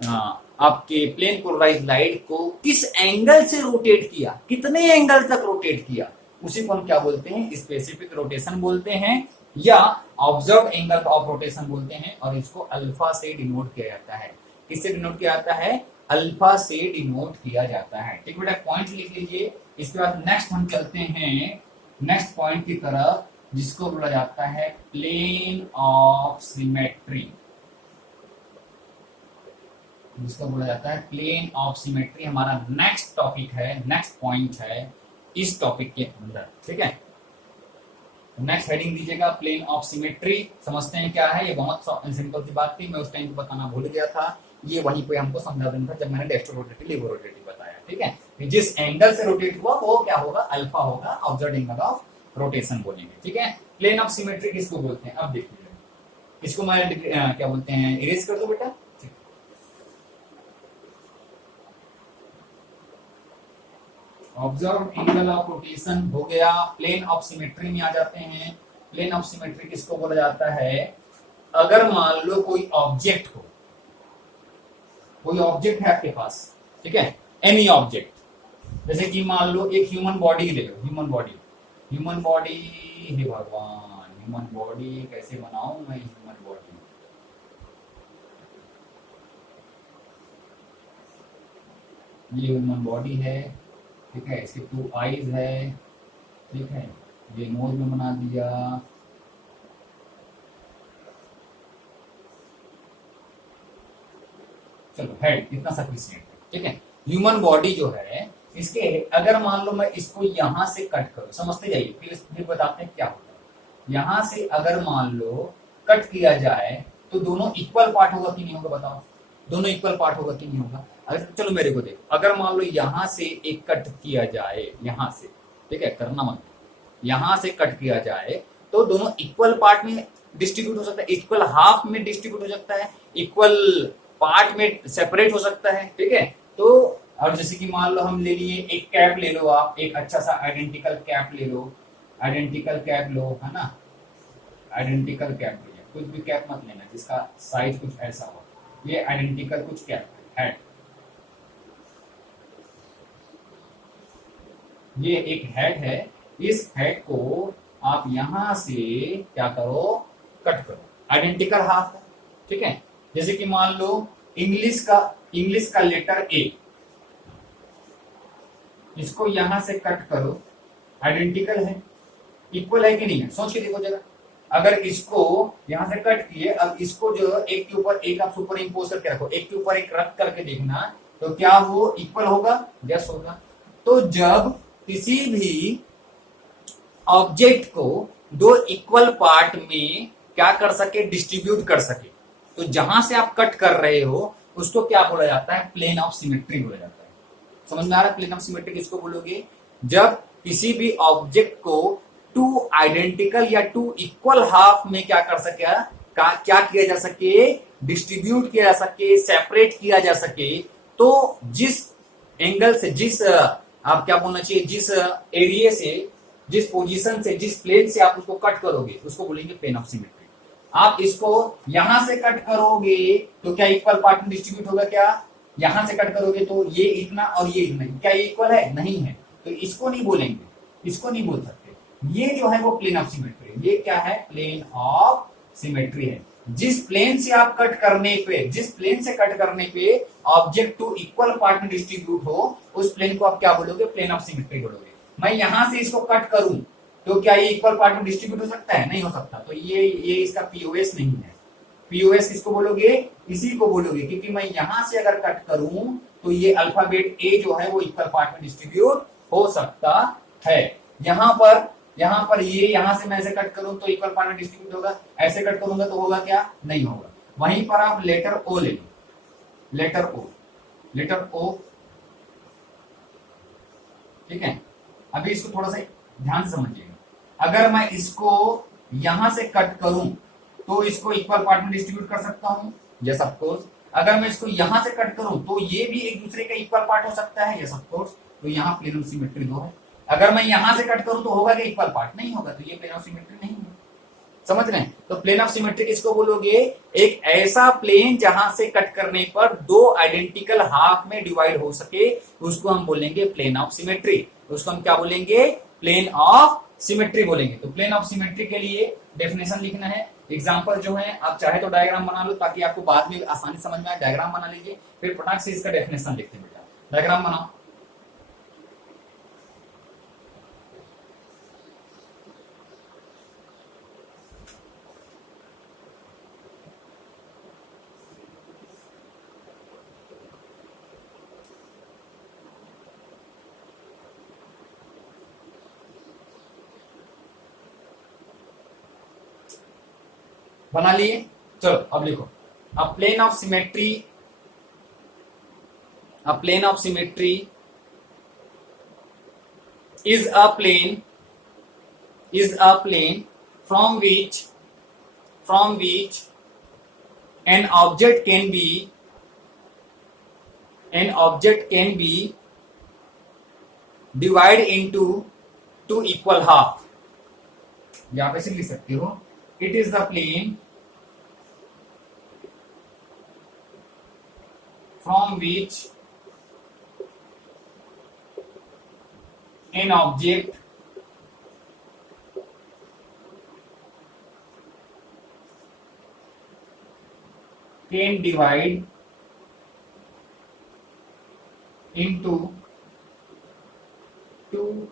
आपके plane polarise light को किस angle से rotate किया, कितने एंगल तक रोटेट किया, उसी को हम क्या बोलते हैं, स्पेसिफिक रोटेशन बोलते हैं या ऑब्जर्व एंगल ऑफ रोटेशन बोलते हैं। और इसको अल्फा से डिनोट किया जाता है। किससे डिनोट किया जाता है? अल्फा से डिनोट किया जाता है। ठीक बेटा, पॉइंट लिख लीजिए। इसके बाद नेक्स्ट हम चलते हैं नेक्स्ट पॉइंट की तरफ, जिसको बोला जाता है प्लेन ऑफ सिमेट्री। जिसको बोला जाता है प्लेन ऑफ सिमेट्री हमारा नेक्स्ट टॉपिक है, नेक्स्ट पॉइंट है इस टॉपिक के अंदर। ठीक है, नेक्स्ट हेडिंग दीजिएगा प्लेन ऑफ सिमेट्री। समझते हैं क्या है। ये बहुत सिंपल सी बात थी, मैं उस टाइम बताना भूल गया था। ये वहीं पे हमको समझा देना था जब मैंने डेस्टो रोटेटिव लिवो रोटेटिव बताया। ठीक है, जिस एंगल से रोटेट हुआ वो क्या होगा, अल्फा होगा, ऑब्जर्व्ड एंगल ऑफ रोटेशन बोलेंगे। ठीक है, प्लेन ऑफ सिमेट्री किसको बोलते हैं अब देखिए। इसको मैं क्या बोलते हैं, इरेज कर दो बेटा। ऑब्जर्व एंगल ऑफ रोटेशन हो गया। प्लेन ऑफ सिमेट्री में आ जाते हैं। प्लेन ऑफ सिमेट्री किसको बोला जाता है, अगर मान लो कोई ऑब्जेक्ट हो, कोई ऑब्जेक्ट है आपके पास, ठीक है, एनी ऑब्जेक्ट, जैसे कि मान लो एक ह्यूमन बॉडी ले लो। ह्यूमन बॉडी हे भगवान, ह्यूमन बॉडी कैसे बनाऊं मैं ह्यूमन बॉडी। ये ह्यूमन बॉडी है, ठीक है, इसके 2 आईज है, ठीक है, ये नोज में बना दिया, चलो हेड इतना सफिशिएंट है। ठीक है, ह्यूमन बॉडी जो है इसके अगर मान लो मैं इसको यहां से कट करूं, समझते जाइए फिर बताते हैं क्या होता है। यहां से अगर मान लो कट किया जाए तो दोनों इक्वल पार्ट होगा कि नहीं होगा, बताओ। दोनों इक्वल पार्ट होगा कि नहीं होगा। अगर चलो मेरे को देखो, अगर मान लो यहां से एक कट किया जाए, यहां से, ठीक है, करना मत, यहां से कट किया जाए तो दोनों इक्वल पार्ट में डिस्ट्रीब्यूट हो सकता है, इक्वल हाफ में डिस्ट्रीब्यूट हो सकता है, इक्वल पार्ट में सेपरेट हो सकता है। ठीक है, तो और जैसे कि मान लो हम ले लिए एक कैप ले लो, आप एक अच्छा सा आइडेंटिकल कैप ले लो, आइडेंटिकल कैप लो, है ना, आइडेंटिकल कैप लीजिए, कुछ भी कैप मत लेना जिसका साइज कुछ ऐसा हो। ये आइडेंटिकल कुछ कैप है, ये एक हेड है। इस हेड को आप यहां से क्या करो, कट करो, आइडेंटिकल हाफ है। ठीक है, जैसे कि मान लो इंग्लिश का लेटर ए, इसको यहां से कट करो, आइडेंटिकल है, इक्वल है कि नहीं है, सोच के देखो जरा। अगर इसको यहां से कट किए, अब इसको जो एक के ऊपर एक आप सुपर इम्पोज करके रखो, एक के ऊपर एक रख करके देखना, तो क्या वो इक्वल होगा, यस होगा। तो जब किसी भी ऑब्जेक्ट को 2 इक्वल पार्ट में क्या कर सके, डिस्ट्रीब्यूट कर सके, तो जहां से आप कट कर रहे हो उसको क्या बोला जाता है, प्लेन ऑफ सिमेट्री बोला जाता है। समझ में आ रहा है प्लेन ऑफ सिमेट्री किसको बोलोगे, जब किसी भी ऑब्जेक्ट को 2 आइडेंटिकल या 2 इक्वल हाफ में क्या कर सके, क्या किया जा सके, डिस्ट्रीब्यूट किया जा सके, सेपरेट किया जा सके। तो जिस एंगल से, जिस आप क्या बोलना चाहिए, जिस एरिया से, जिस पोजीशन से, जिस प्लेन से आप उसको कट करोगे उसको बोलेंगे प्लेन ऑफ सिमेट्री। आप इसको यहां से कट करोगे तो क्या इक्वल पार्ट में डिस्ट्रीब्यूट होगा, क्या यहां से कट करोगे तो ये इतना और ये इतना, क्या ये इक्वल है, नहीं है, तो इसको नहीं बोलेंगे, इसको नहीं बोल सकते। ये जो है वो प्लेन ऑफ सिमेट्री, ये क्या है, प्लेन ऑफ सिमेट्री है। जिस प्लेन से आप कट करने पे, जिस प्लेन से कट करने पे ऑब्जेक्ट 2 इक्वल पार्ट में डिस्ट्रीब्यूट हो, उस प्लेन को आप क्या बोलोगे, प्लेन ऑफ सिमेट्री बोलोगे। मैं यहां से इसको कट करूं तो क्या ये इक्वल पार्ट में डिस्ट्रीब्यूट हो सकता है, नहीं हो सकता, तो ये इसका पीओएस नहीं है। पीओएस किसको बोलोगे, इसी को बोलोगे, क्योंकि मैं यहां से अगर कट करूं तो ये अल्फाबेट ए जो है वो इक्वल पार्ट में डिस्ट्रीब्यूट हो सकता है। यहां पर यहाँ पर ये यहां से मैं ऐसे कट करूं तो इक्वल पार्ट में डिस्ट्रीब्यूट होगा, ऐसे कट करूंगा तो होगा क्या, नहीं होगा। वहीं पर आप लेटर ओ ले लो, लेटर ओ, लेटर ओ, ठीक है। अभी इसको थोड़ा सा ध्यान से समझिएगा। अगर मैं इसको यहां से कट करूं तो इसको इक्वल पार्ट में डिस्ट्रीब्यूट कर सकता हूं, यस ऑफ कोर्स। अगर मैं इसको यहां से कट करूं तो ये भी एक दूसरे का इक्वल पार्ट हो सकता है, यस ऑफ कोर्स। तो यहाँ प्लेन ऑफ सिमेट्री 2 है। अगर मैं यहां से कट करूं तो होगा क्या, इक्वल पार्ट, नहीं होगा, तो ये प्लेन ऑफ सिमेट्री नहीं है। समझ रहे हैं? तो प्लेन ऑफ सिमेट्री किसको बोलोगे, एक ऐसा प्लेन जहां से कट करने पर दो आइडेंटिकल हाफ में डिवाइड हो सके, उसको हम बोलेंगे प्लेन ऑफ सिमेट्री। उसको हम क्या बोलेंगे, प्लेन ऑफ सिमेट्री बोलेंगे। तो प्लेन ऑफ सिमेट्री के लिए डेफिनेशन लिखना है, एग्जांपल जो है आप चाहे तो डायग्राम बना लो ताकि आपको बाद में आसानी समझ में आए। डायग्राम बना लीजिए, फिर फटाक से इसका डेफिनेशन लिखते हैं। बेटा डायग्राम बनाओ। बना लिए, चलो अब लिखो। A plane of symmetry, a plane of symmetry is a plane, is a plane from which an object can be divided into two equal half। यहां पे से लिख सकते हो, it is the plane from which an object can divide into two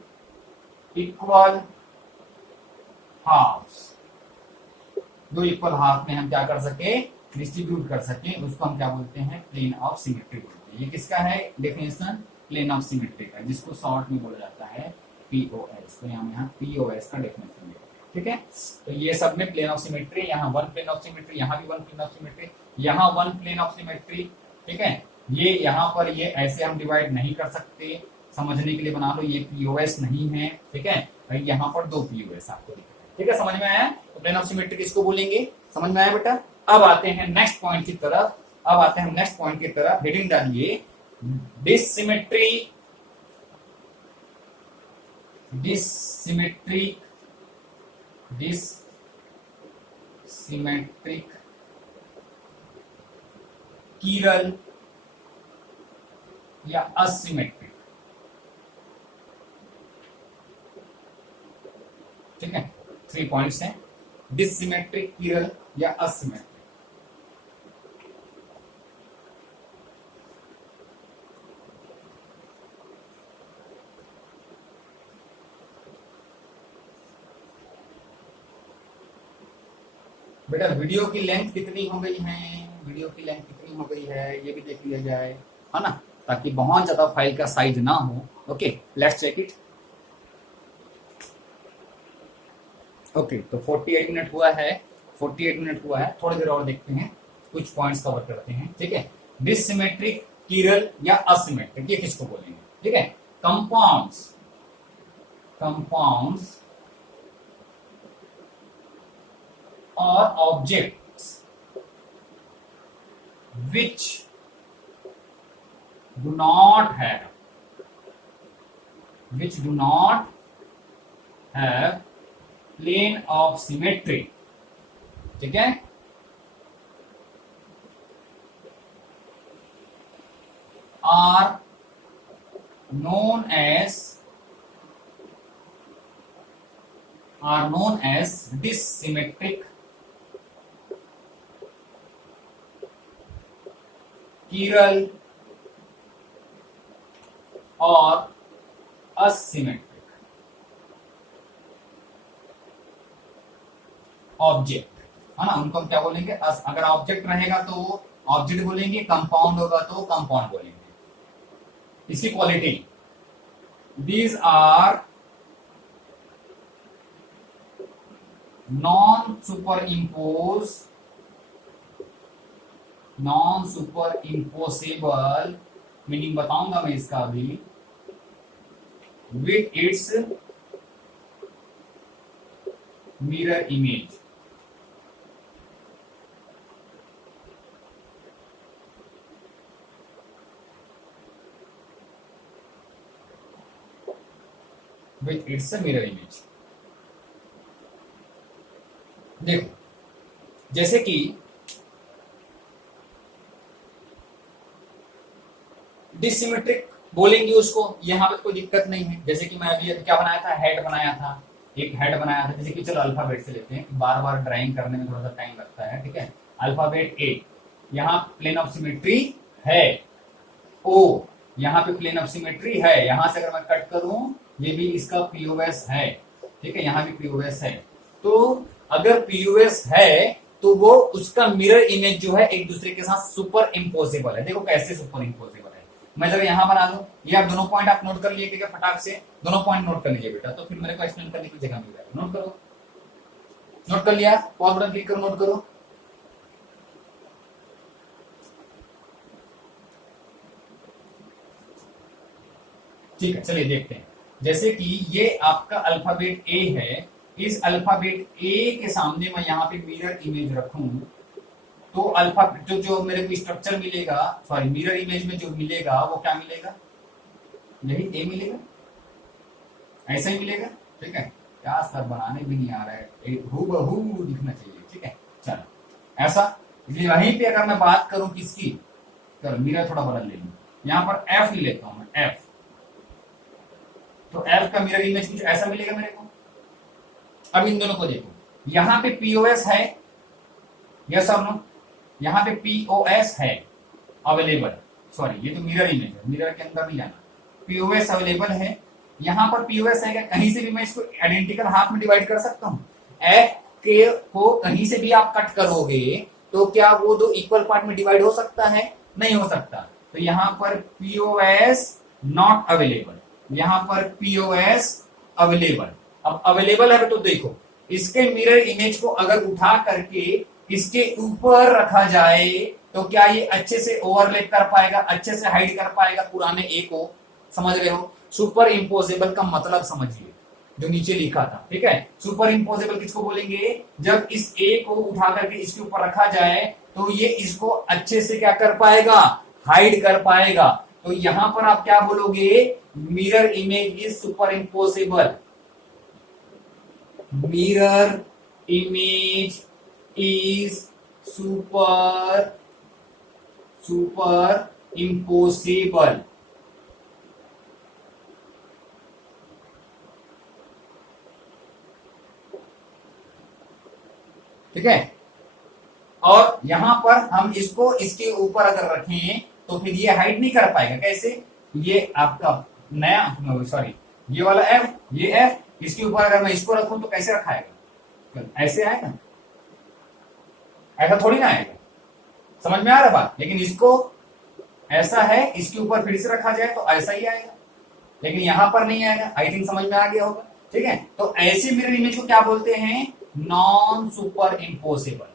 equal halves। दो equal half में हम क्या कर सके, डिस्ट्रीब्यूट कर सके, उसको हम क्या बोलते हैं, प्लेन ऑफ सिमेट्री बोलते हैं। ये किसका है डेफिनेशन, प्लेन ऑफ सिमेट्री का, जिसको शॉर्ट में बोला जाता है पीओएस। तो यहाँ पीओएस का डेफिनेशन है, ठीक है। तो ये सब में प्लेन ऑफ सिमेट्री, यहाँ वन प्लेन ऑफ सिमेट्री, यहाँ भी वन प्लेन ऑफ सिमेट्री, यहाँ वन प्लेन ऑफ सिमेट्री, ठीक है। ये यहाँ पर ये ऐसे हम डिवाइड नहीं कर सकते, समझने के लिए बना लो, ये पीओएस नहीं है, ठीक है भाई। यहाँ पर दो पीओएस आपको दिख रहा है, ठीक है, समझ में आया। तो प्लेन ऑफ सिमेट्री किसको बोलेंगे, समझ में आया बेटा। अब आते हैं नेक्स्ट पॉइंट की तरफ, अब आते हैं नेक्स्ट पॉइंट की तरफ। हेडिंग डालिए, डिसिमेट्री, डिसिमेट्रिक, डिसिमेट्रिक कीरल या असिमेट्रिक, ठीक है। 3 पॉइंट्स हैं, डिसिमेट्रिक, कीरल या असिमेट्रिक। बेटा वीडियो की लेंथ कितनी हो गई है, वीडियो की लेंथ कितनी हो गई है ये भी देख लिया जाए, है ना, ताकि बहुत ज्यादा फाइल का साइज ना हो। Okay let's check it. Okay तो 48 मिनट हुआ है, 48 मिनट हुआ है, थोड़ी देर और देखते हैं, कुछ पॉइंट्स कवर करते हैं, ठीक है। डिसिमेट्रिक, कीरल या असिमेट्रिक, ये किसको बोलेंगे, ठीक है। Compounds, compounds or objects which do not have plane of symmetry, ठीक है, are known as dissymmetric, कीरल और असिमेट्रिक ऑब्जेक्ट, है ना, उनको हम क्या बोलेंगे, अगर ऑब्जेक्ट रहेगा तो ऑब्जेक्ट बोलेंगे, कंपाउंड होगा तो कंपाउंड बोलेंगे। इसकी quality, these are non superimposable meaning बताऊंगा मैं इसका अभी, with its mirror image. With its mirror image. देखो जैसे कि डिसिमेट्रिक बोलेंगे उसको, यहां पे कोई दिक्कत नहीं है। जैसे कि मैं अभी क्या बनाया था, हेड बनाया था, एक हेड बनाया था। जैसे कि चलो अल्फाबेट से लेते हैं, बार बार ड्राइंग करने में थोड़ा सा टाइम लगता है, ठीक है। अल्फाबेट ए, यहाँ प्लेन ऑफ सिमेट्री है। ओ, यहाँ पे प्लेन ऑफ सिमेट्री है। यहां से अगर मैं कट करूं, ये भी इसका पीओएस है, ठीक है, यहाँ भी पीओएस है। तो अगर पीओएस है तो वो उसका मिरर इमेज जो है एक दूसरे के साथ सुपर इम्पोसिबल है। देखो कैसे सुपर इम्पोसिबल है। मैं जरा यहां बना लूं, ये आप दोनों पॉइंट आप नोट कर लिए क्या, फटाक से दोनों पॉइंट नोट कर लीजिए बेटा, तो फिर मेरे को एक्सप्लेन करने की जगह मिल जाएगा। नोट करो, नोट कर लिया, पॉज बटन क्लिक करो, नोट करो। ठीक है, चलिए देखते हैं। जैसे कि ये आपका अल्फाबेट ए है, इस अल्फाबेट ए के सामने मैं यहाँ पे मिरर इमेज रखूं तो अल्फा जो मेरे को स्ट्रक्चर मिलेगा, सॉरी मिरर इमेज में जो मिलेगा वो क्या मिलेगा, यही ए मिलेगा, ऐसा ही मिलेगा, ठीक है। क्या सर बनाने भी नहीं आ रहा है, हूबहू दिखना चाहिए, ठीक है। चलो ऐसा, इसलिए वहीं पे अगर मैं बात करूं किसकी, चलो मिरर थोड़ा बदल ले लूं, यहां पर एफ ले लेता हूं मैं, एफ। तो एफ का मिरर इमेज कुछ ऐसा मिलेगा मेरे को। अब इन दोनों को देखो, यहां पे पीओएस है, यस और नो, यहां पे पीओएस है अवेलेबल, सॉरी ये तो मिरर इमेज है, मिरर के अंदर नहीं जाना, पीओएस अवेलेबल है। यहां पर पीओएस है, क्या कहीं से भी मैं इसको आइडेंटिकल हाफ में डिवाइड कर सकता हूं। एफ के को कहीं से भी आप कट करोगे तो क्या वो दो इक्वल पार्ट में डिवाइड हो सकता है, नहीं हो सकता। तो यहां पर पीओएस नॉट अवेलेबल, यहां पर पीओएस अवेलेबल। अब अवेलेबल है तो देखो, इसके मिरर इमेज को अगर उठा करके इसके ऊपर रखा जाए तो क्या ये अच्छे से ओवरलैप कर पाएगा, अच्छे से हाइड कर पाएगा पुराने ए को, समझ रहे हो। सुपर इम्पोसिबल का मतलब समझिए, जो नीचे लिखा था, ठीक है। सुपर इम्पोसिबल किसको बोलेंगे, जब इस ए को उठा करके इसके ऊपर रखा जाए तो ये इसको अच्छे से क्या कर पाएगा, हाइड कर पाएगा। तो यहां पर आप क्या बोलोगे, mirror image is super impossible, mirror image is super impossible. ठीक है। और यहां पर हम इसको इसके ऊपर अगर रखें तो फिर ये हाइड नहीं कर पाएगा। कैसे, ये आपका नया, सॉरी ये वाला एफ, ये एफ, इसके ऊपर अगर मैं इसको रखूं तो कैसे रखाएगा, ऐसे आएगा, ऐसा थोड़ी ना आएगा, समझ में आ रहा बात। लेकिन इसको ऐसा है, इसके ऊपर फिर से रखा जाए तो ऐसा ही आएगा, लेकिन यहां पर नहीं आएगा। आई थिंक समझ में आ गया होगा, ठीक है। तो ऐसे मिरर इमेज को क्या बोलते हैं, non super impossible,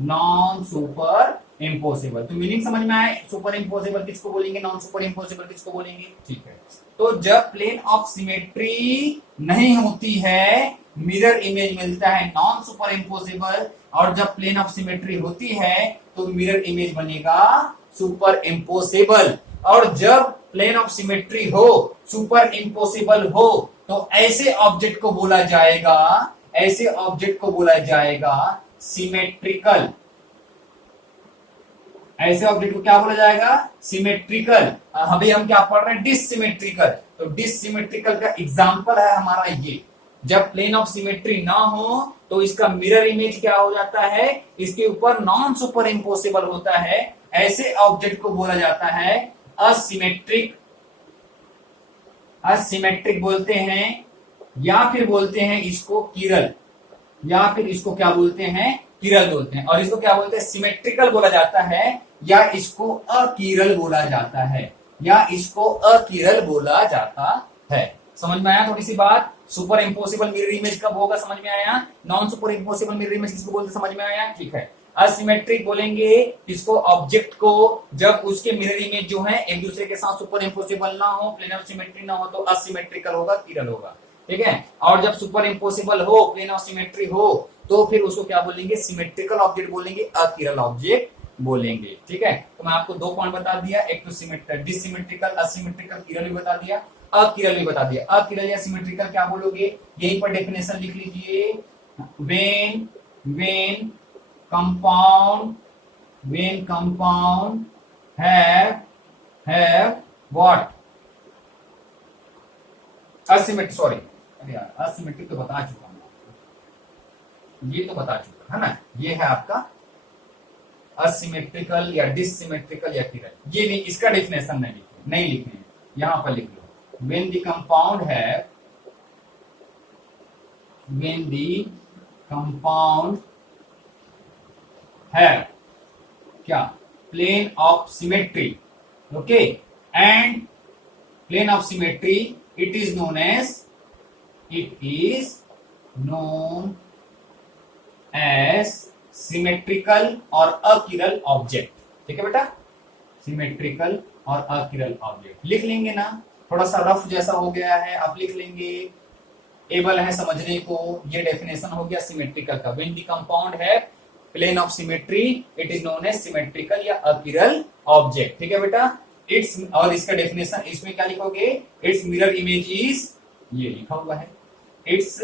non super impossible. तो मीनिंग समझ में आए, सुपर इम्पोसिबल किसको बोलेंगे, नॉन सुपर इम्पोसिबल किसको बोलेंगे, ठीक है। तो जब प्लेन ऑफ सिमेट्री नहीं होती है, मिरर इमेज मिलता है नॉन सुपर इम्पोसिबल, और जब प्लेन ऑफ सिमेट्री होती है तो मिरर इमेज बनेगा सुपर इम्पोसिबल। और जब प्लेन ऑफ सिमेट्री हो, सुपर इम्पोसिबल हो, तो ऐसे ऑब्जेक्ट को बोला जाएगा, ऐसे ऑब्जेक्ट को बोला जाएगा सिमेट्रिकल। ऐसे ऑब्जेक्ट को क्या बोला जाएगा, सिमेट्रिकल। अभी हम क्या पढ़ रहे हैं, डिससिमेट्रिकल। तो डिससिमेट्रिकल का एग्जांपल है हमारा ये, जब प्लेन ऑफ सिमेट्री ना हो तो इसका मिरर इमेज क्या हो जाता है, इसके ऊपर नॉन सुपर इम्पोसिबल होता है। ऐसे ऑब्जेक्ट को बोला जाता है असिमेट्रिक, असिमेट्रिक बोलते हैं, या फिर बोलते हैं इसको किरल, या फिर इसको क्या बोलते हैं, किरल बोलते हैं। और इसको क्या बोलते हैं, सिमेट्रिकल बोला जाता है, या इसको अकिरल बोला जाता है, या इसको अकिरल बोला जाता है। समझ में आया थोड़ी सी बात। सुपर इम्पोसिबल मिरर इमेज कब होगा, समझ में आया। Non super impossible mirror image किसको बोलते, समझ में आया, ठीक है। असिमेट्रिक बोलेंगे इसको, ऑब्जेक्ट को, जब उसके मिरर इमेज जो है एक दूसरे के साथ सुपर इम्पोसिबल ना हो, प्लेन ऑफ सिमेट्री ना हो, तो असिमेट्रिकल होगा, किरल होगा, ठीक है। और जब सुपर इम्पोसिबल हो, प्लेन ऑफ सिमेट्री हो, तो फिर उसको क्या बोलेंगे, सिमेट्रिकल ऑब्जेक्ट बोलेंगे, अकिरल ऑब्जेक्ट बोलेंगे, ठीक है। तो मैं आपको 2 पॉइंट बता दिया, एक तो डिसिमेट्रिकल, असिमेट्रिकल, किरल भी बता दिया, अकिरल भी बता दिया। अकिरल या सिमेट्रिकल क्या बोलोगे, यहीं पर डेफिनेशन लिख लीजिए, when compound have what, asymmetric, sorry अरे यार असिमेट्रिक तो बता चुका हूं, ये तो बता चुका है ना, ये है आपका असिमेट्रिकल या डिसिमेट्रिकल या किरल। ये नहीं, इसका डेफिनेशन नहीं लिखने, यहां पर लिख लो, when the compound have क्या, plane of symmetry, okay, and plane of symmetry it is known as symmetrical और अकिरल ऑब्जेक्ट, ठीक है बेटा, सिमेट्रिकल और अकिरल ऑब्जेक्ट लिख लेंगे ना। थोड़ा सा रफ जैसा हो गया है, आप लिख लेंगे, एबल है समझने को। ये डेफिनेशन हो गया सिमेट्रिकल का, व्हेन द कंपाउंड है plane of symmetry it is known as symmetrical या अकिरल ऑब्जेक्ट, ठीक है बेटा। इट्स, और इसका डेफिनेशन इसमें क्या लिखोगे, इट्स मिरर इमेज इज, ये लिखा हुआ है, it's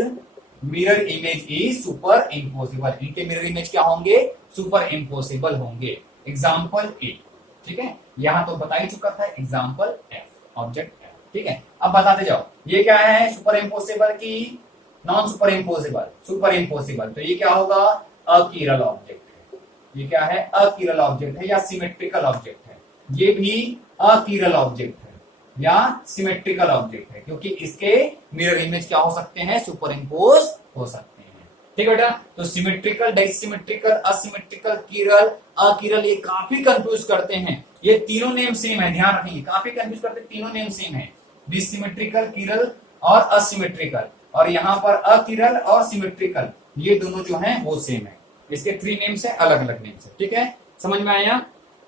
mirror image is super impossible, इनके मिरर इमेज क्या होंगे, सुपर इम्पोसिबल होंगे। एग्जाम्पल ए, ठीक है, यहां तो बता ही चुका था, एग्जाम्पल एफ, ऑब्जेक्ट एफ, ठीक है। अब बताते जाओ, ये क्या है, सुपर इम्पोसिबल की non super impossible, super impossible, तो ये क्या होगा, अकिरल ऑब्जेक्ट है। ये क्या है, अकिरल ऑब्जेक्ट है या सिमेट्रिकल ऑब्जेक्ट है, ये भी अकिरल ऑब्जेक्ट है या सिमेट्रिकल ऑब्जेक्ट है, क्योंकि इसके मिरर इमेज क्या हो सकते हैं, सुपर इम्पोज हो सकते हैं, ठीक है बेटा। तो सिमेट्रिकल, डिसिमेट्रिकल, असिमेट्रिकल, किरल, अकिरल, ये काफी कंफ्यूज करते हैं, ये तीनों नेम सेम है, ध्यान रखिए, काफी कंफ्यूज करते हैं, तीनों नेम सेम है, डिसिमेट्रिकल, किरल और असिमेट्रिकल, और यहाँ पर अकिरल और सिमेट्रिकल, ये दोनों जो हैं वो सेम है, इसके 3 नेम्स है, अलग अलग नेम्स है, ठीक है। समझ में आया,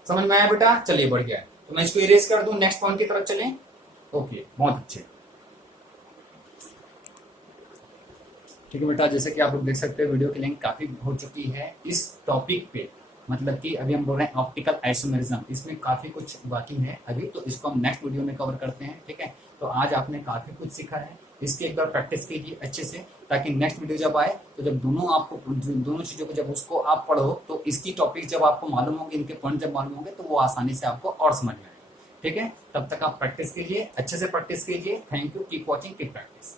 समझ में आया बेटा, चलिए बढ़ गया, तो मैं इसको इरेज कर दूं, नेक्स्ट पॉइंट की तरफ चलें। ओके, बहुत अच्छे, ठीक है बेटा। जैसे कि आप लोग देख सकते हैं, वीडियो की लेंथ काफी हो चुकी है इस टॉपिक पे, मतलब कि अभी हम बोल रहे हैं ऑप्टिकल आइसोमेरिज्म, इसमें काफी कुछ बाकी है अभी, तो इसको हम नेक्स्ट वीडियो में कवर करते हैं, ठीक है। तो आज आपने काफी कुछ सीखा है, इसकी एक बार प्रैक्टिस कीजिए अच्छे से, ताकि नेक्स्ट वीडियो जब आए तो जब दोनों चीजों को जब उसको आप पढ़ो, तो इसकी टॉपिक जब आपको मालूम होगी, इनके पॉइंट जब मालूम होंगे, तो वो आसानी से आपको और समझ में आएगा, ठीक है। तब तक आप प्रैक्टिस कीजिए, अच्छे से प्रैक्टिस कीजिए। Thank you, keep watching, keep practice.